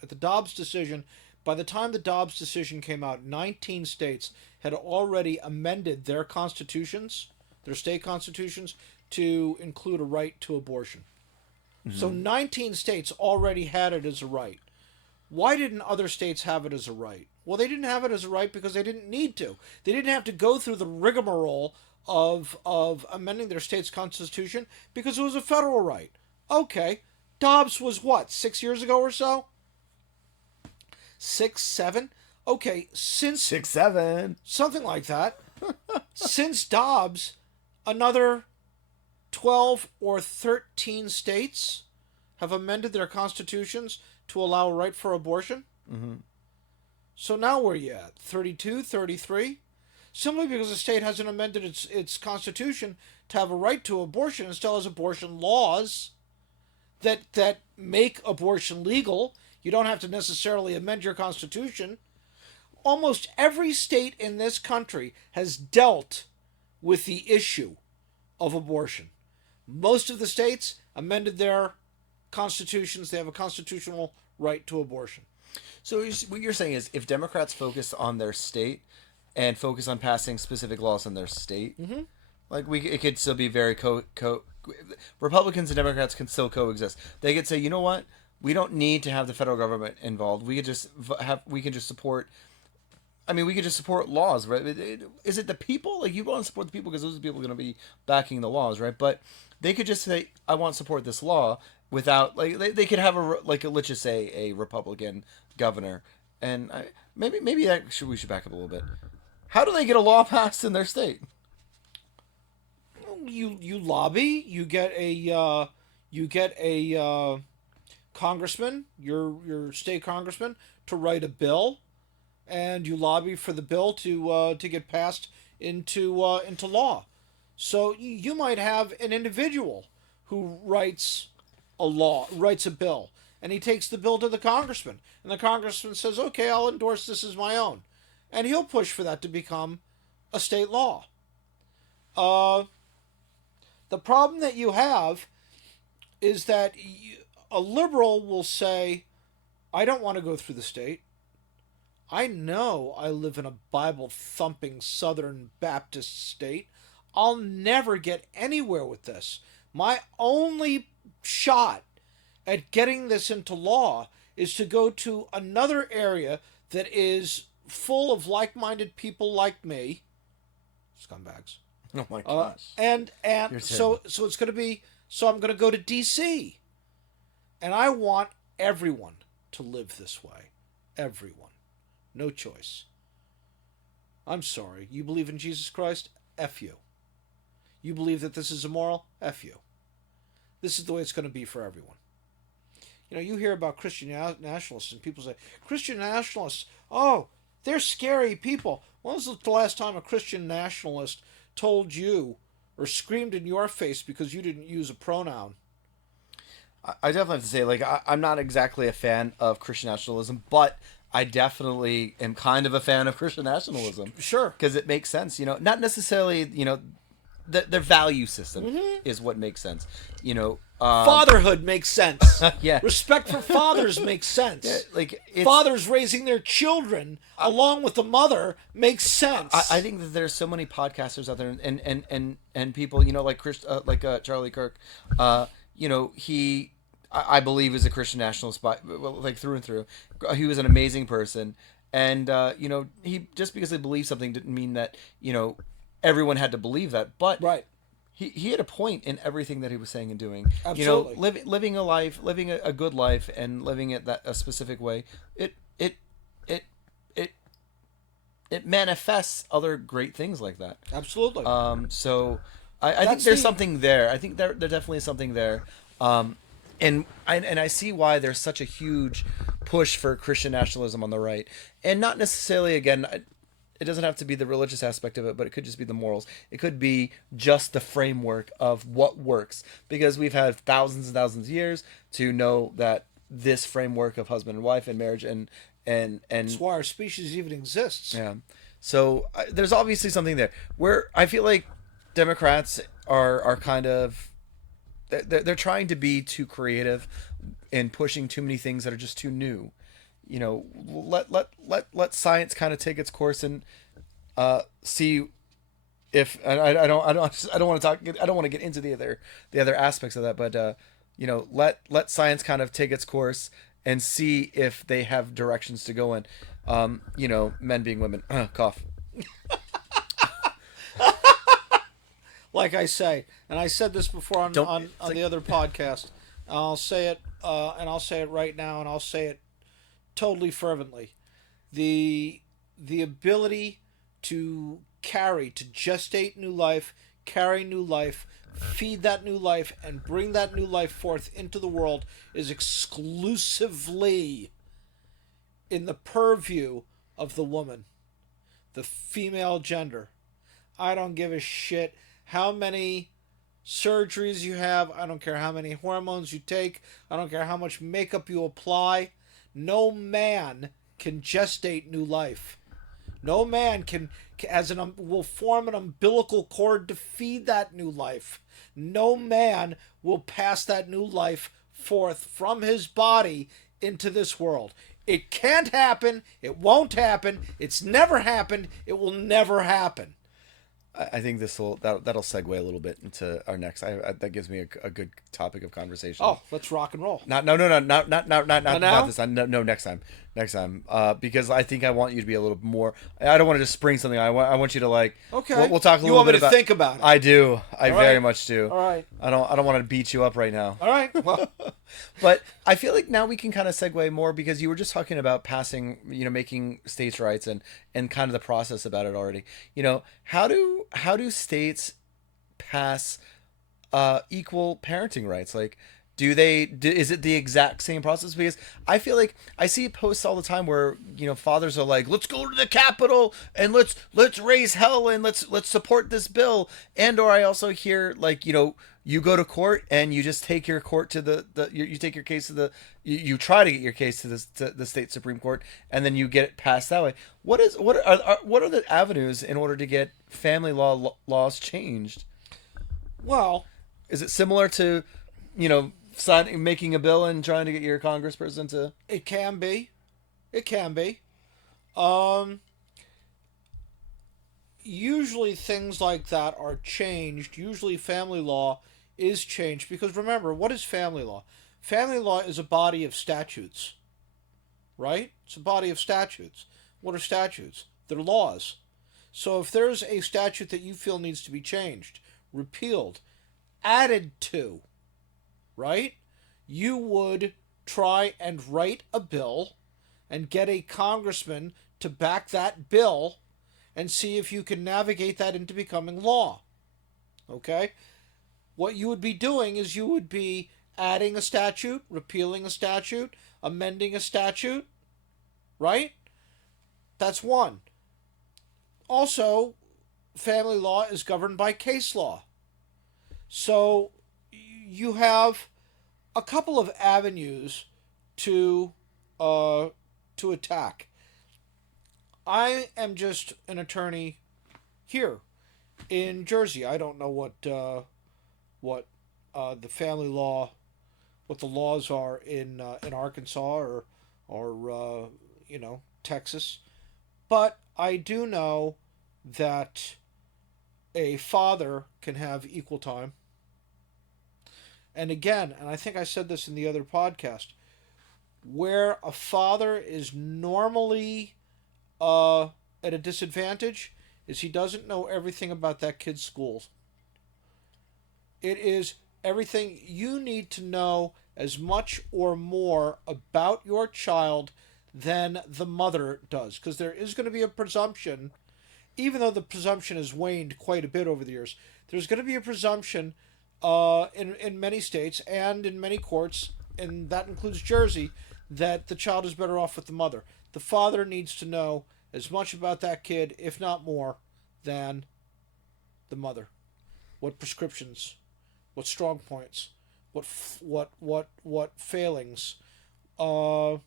By the time the Dobbs decision came out, 19 states had already amended their constitutions, their state constitutions, to include a right to abortion. Mm-hmm. So 19 states already had it as a right. Why didn't other states have it as a right? Well, they didn't have it as a right because they didn't need to. They didn't have to go through the rigmarole of amending their state's constitution because it was a federal right. Okay, Dobbs was what, 6 years ago or so? 6, 7? Okay, since 6, 7, something like that. Since Dobbs, another 12 or 13 states have amended their constitutions to allow a right for abortion. Mm-hmm. So now where are you at? 32, 33? Simply because the state hasn't amended its constitution to have a right to abortion and still has abortion laws that make abortion legal. You don't have to necessarily amend your constitution. Almost every state in this country has dealt with the issue of abortion. Most of the states amended their constitutions. They have a constitutional right to abortion. So what you're saying is, if Democrats focus on their state and focus on passing specific laws in their state, like it could still be very Republicans and Democrats can still coexist. They could say, you know what, we don't need to have the federal government involved. We could just support. I mean, we could just support laws, right? Is it the people? Like, you want to support the people because those are the people going to be backing the laws, right? But they could just say, I want to support this law without, like, they could have let's just say a Republican governor, and maybe we should back up a little bit. How do they get a law passed in their state? You lobby. You get a congressman, your state congressman, to write a bill, and you lobby for the bill to get passed into law. So you might have an individual who writes a bill, and he takes the bill to the congressman, and the congressman says, "Okay, I'll endorse this as my own," and he'll push for that to become a state law. The problem that you have is that a liberal will say, I don't want to go through the state. I know I live in a Bible-thumping Southern Baptist state. I'll never get anywhere with this. My only shot at getting this into law is to go to another area that is full of like-minded people like me. Scumbags. Oh my gosh. And so it's going to be, so I'm going to go to DC. And I want everyone to live this way. Everyone. No choice. I'm sorry. You believe in Jesus Christ? F you. You believe that this is immoral? F you. This is the way it's going to be for everyone. You know, you hear about Christian nationalists, and people say, Christian nationalists, oh, they're scary people. When was the last time a Christian nationalist told you or screamed in your face because you didn't use a pronoun? I definitely have to say, like, I'm not exactly a fan of Christian nationalism, but I definitely am kind of a fan of Christian nationalism. Sure. Because it makes sense, you know, not necessarily, you know, their value system is what makes sense, you know. Fatherhood makes sense. Yeah. Respect for fathers makes sense. Yeah, like, fathers raising their children along with the mother makes sense. I think that there's so many podcasters out there and people, you know, like Charlie Kirk, you know, I believe is a Christian nationalist, like through and through. He was an amazing person, and you know, he just because he believed something didn't mean that, you know, everyone had to believe that. But right. He had a point in everything that he was saying and doing. Absolutely. You know, living a life, living a good life, and living it a specific way. It manifests other great things like that. Absolutely. So I think there's something there. I think there definitely is something there. And I see why there's such a huge push for Christian nationalism on the right, and not necessarily, again, it doesn't have to be the religious aspect of it, but it could just be the morals. It could be just the framework of what works, because we've had thousands and thousands of years to know that this framework of husband and wife and marriage and that's why our species even exists. Yeah. So there's obviously something there where I feel like Democrats are kind of, they're trying to be too creative and pushing too many things that are just too new. You know, let science kind of take its course and see if I don't want to talk. I don't want to get into the other aspects of that, but you know, let science kind of take its course and see if they have directions to go in. You know, men being women. Cough. Like I say, and I said this before on the other podcast. I'll say it, and I'll say it right now, and I'll say it totally fervently. The ability to gestate new life, carry new life, feed that new life, and bring that new life forth into the world is exclusively in the purview of the woman, the female gender. I don't give a shit how many surgeries you have. I don't care how many hormones you take. I don't care how much makeup you apply. No man can gestate new life. No man will form an umbilical cord to feed that new life. No man will pass that new life forth from his body into this world. It can't happen. It won't happen. It's never happened. It will never happen. I think that'll segue a little bit into our next. That gives me a good topic of conversation. Oh, let's rock and roll. Not this time. No, next time. Because I think I want you to be a little more. I don't want to just spring something. I want you to like. Okay. We'll talk a little bit about. You want me to think about it? I do. I All very right. much do. All right. I don't want to beat you up right now. All right. Well, But I feel like now we can kind of segue more because you were just talking about passing, making states' rights and kind of the process about it already. How do states pass equal parenting rights? Like, is it the exact same process? Because I feel like I see posts all the time where fathers are like, let's go to the Capitol and let's raise hell and let's support this bill. And or I also hear like you go to court and you just take your court to you take your case to you try to get your case to the state Supreme Court and then you get it passed that way. What are the avenues in order to get family laws changed? Well, is it similar to making a bill and trying to get your congressperson to? It can be. Usually things like that are changed. Usually family law is changed because remember, what is family law? Family law is a body of statutes, right? It's a body of statutes. What are statutes? They're laws. So if there's a statute that you feel needs to be changed, repealed, added to, right? You would try and write a bill and get a congressman to back that bill and see if you can navigate that into becoming law. Okay? What you would be doing is you would be adding a statute, repealing a statute, amending a statute, right? That's one. Also, family law is governed by case law. So you have a couple of avenues to attack. I am just an attorney here in Jersey. I don't know what the family law, what the laws are in Arkansas or Texas, but I do know that a father can have equal time. And again, and I think I said this in the other podcast, where a father is normally at a disadvantage is he doesn't know everything about that kid's schools. It is everything you need to know as much or more about your child than the mother does. Because there is going to be a presumption, even though the presumption has waned quite a bit over the years, there's going to be a presumption in many states and in many courts, and that includes Jersey, that the child is better off with the mother. The father needs to know as much about that kid, if not more, than the mother. What prescriptions, what strong points, what failings, what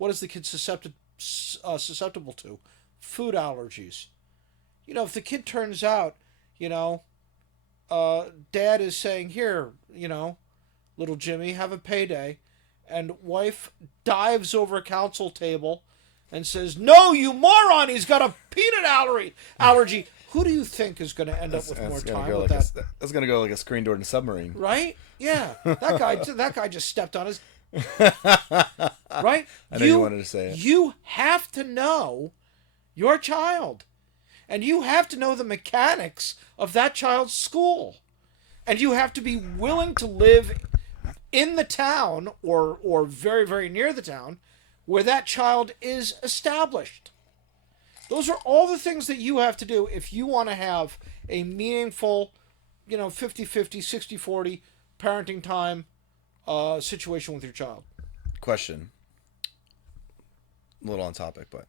is the kid susceptible to? Food allergies. If the kid turns out, dad is saying, here, little Jimmy, have a payday, and wife dives over a council table and says, no, you moron, he's got a peanut allergy. Who do you think is going to end up with more time with that? That's going to go like a screen door in a submarine. Right? Yeah. That guy just stepped on his... Right? I know you wanted to say it. You have to know your child. And you have to know the mechanics of that child's school. And you have to be willing to live in the town or very, very near the town where that child is established. Those are all the things that you have to do if you want to have a meaningful 50-50, 60-40 parenting time situation with your child. Question. A little on topic, but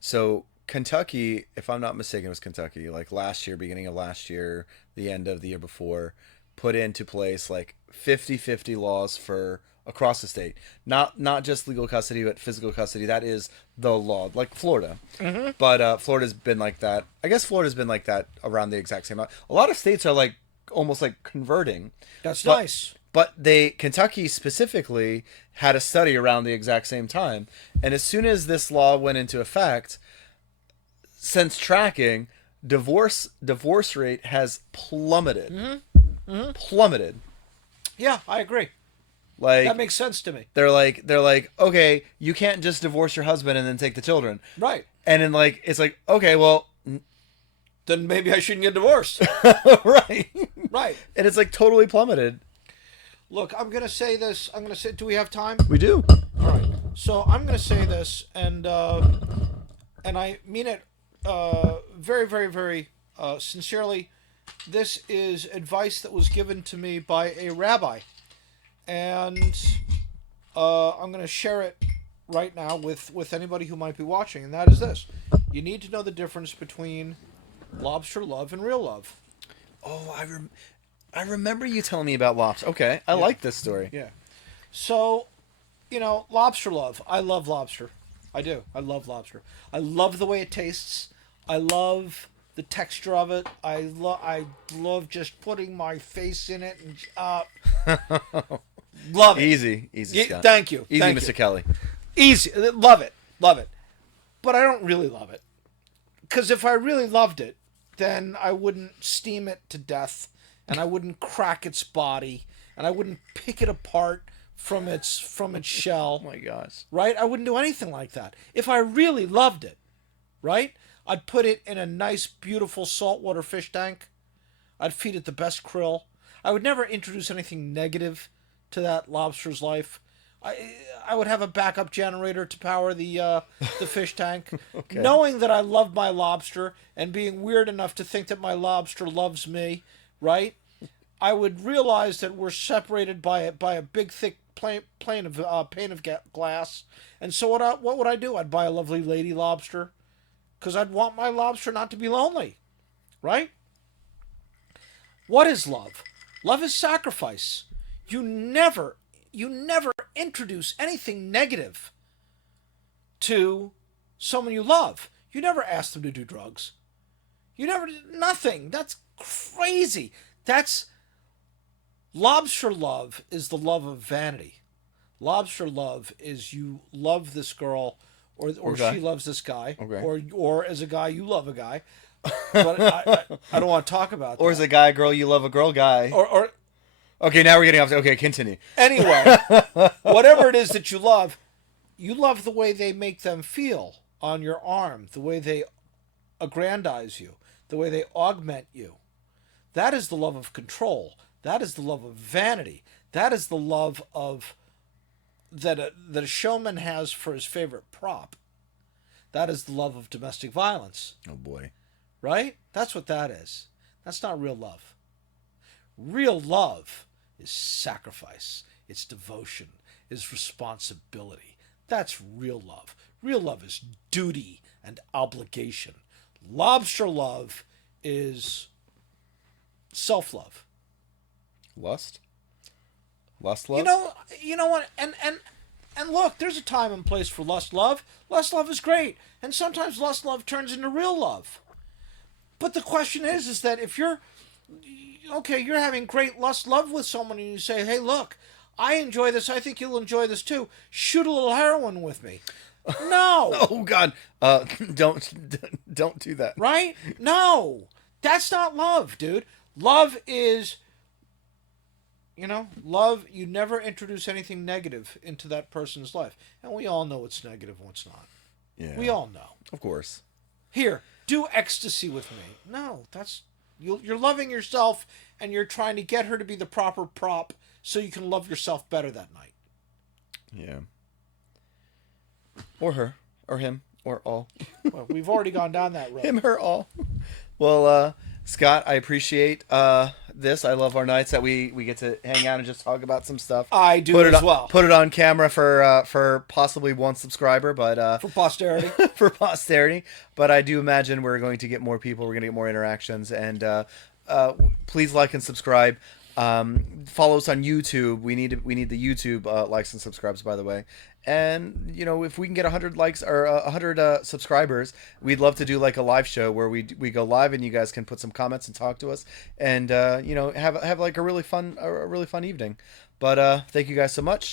so Kentucky, if I'm not mistaken, it was Kentucky. Like last year, beginning of last year, the end of the year before, put into place like 50-50 laws for across the state. Not just legal custody, but physical custody. That is the law, like Florida. But Florida's been like that. I guess Florida's been like that around the exact same amount. A lot of states are like almost like converting. That's But- nice. But Kentucky specifically had a study around the exact same time, and as soon as this law went into effect, since tracking, divorce rate has plummeted. Plummeted. Yeah, I agree. Like That makes sense to me. they're like, okay, you can't just divorce your husband and then take the children. Right. And then like it's like, okay, well, Then maybe I shouldn't get divorced. right. Right. And it's like totally plummeted. Look, I'm going to say this. I'm going to say, do we have time? We do. All right. So I'm going to say this, and I mean it very, very, very sincerely. This is advice that was given to me by a rabbi, and I'm going to share it right now with anybody who might be watching, and that is this: you need to know the difference between lobster love and real love. Oh, I remember you telling me about lobster. Okay, I like this story. Yeah. So, lobster love. I love lobster. I do. I love lobster. I love the way it tastes. I love the texture of it. I love just putting my face in it and love it. Easy, Scott. Thank you. Easy, Thank Mr. you. Kelly. Easy. Love it. Love it. But I don't really love it. Because if I really loved it, then I wouldn't steam it to death, and I wouldn't crack its body, and I wouldn't pick it apart from its shell. Oh my gosh. Right? I wouldn't do anything like that. If I really loved it, right? I'd put it in a nice, beautiful saltwater fish tank. I'd feed it the best krill. I would never introduce anything negative to that lobster's life. I would have a backup generator to power the fish tank. Okay. Knowing that I love my lobster and being weird enough to think that my lobster loves me, right? I would realize that we're separated by a big thick pane of glass. And so what would I do? I'd buy a lovely lady lobster, because I'd want my lobster not to be lonely, right? What is love? Love is sacrifice. You never introduce anything negative to someone you love. You never ask them to do drugs. You never did nothing. That's crazy. That's lobster love is the love of vanity. Lobster love is you love this girl or Okay. she loves this guy. Okay. Or as a guy you love a guy. But I don't want to talk about that. Or as a guy, girl, you love a girl, guy. Or Okay, now we're getting off. Okay, continue. anyway, whatever it is that you love the way they make them feel on your arm, the way they aggrandize you, the way they augment you. That is the love of control. That is the love of vanity. That is the love of that a showman has for his favorite prop. That is the love of domestic violence, Oh boy. right? That's what that is. That's not real love. Real love is sacrifice, it's devotion, is responsibility. That's real love. Real love is duty and obligation. Lobster love is self-love. Lust? Lust love? You know what? And look, there's a time and place for lust love. Lust love is great, and sometimes lust love turns into real love. But the question is that if you're having great lust love with someone, and you say, "Hey, look, I enjoy this. I think you'll enjoy this too. Shoot a little heroin with me." No. Oh God. Don't do that. Right? No. That's not love, dude. Love is, love, you never introduce anything negative into that person's life. And we all know what's negative and what's not. Yeah. We all know. Of course. Here, do ecstasy with me. No, that's, you're loving yourself and you're trying to get her to be the proper prop so you can love yourself better that night. Yeah. Or her. Or him. Or all. Well, we've already gone down that road. Him, her, all. Well, Scott, I appreciate this. I love our nights that we get to hang out and just talk about some stuff. I do put it as on, well. Put it on camera for possibly one subscriber, but For posterity. for posterity. But I do imagine we're going to get more people. We're going to get more interactions, and please like and subscribe. Follow us on YouTube. We need the YouTube likes and subscribes, by the way. And if we can get 100 likes or 100 subscribers, we'd love to do like a live show where we go live and you guys can put some comments and talk to us, and have like a really fun evening. But thank you guys so much.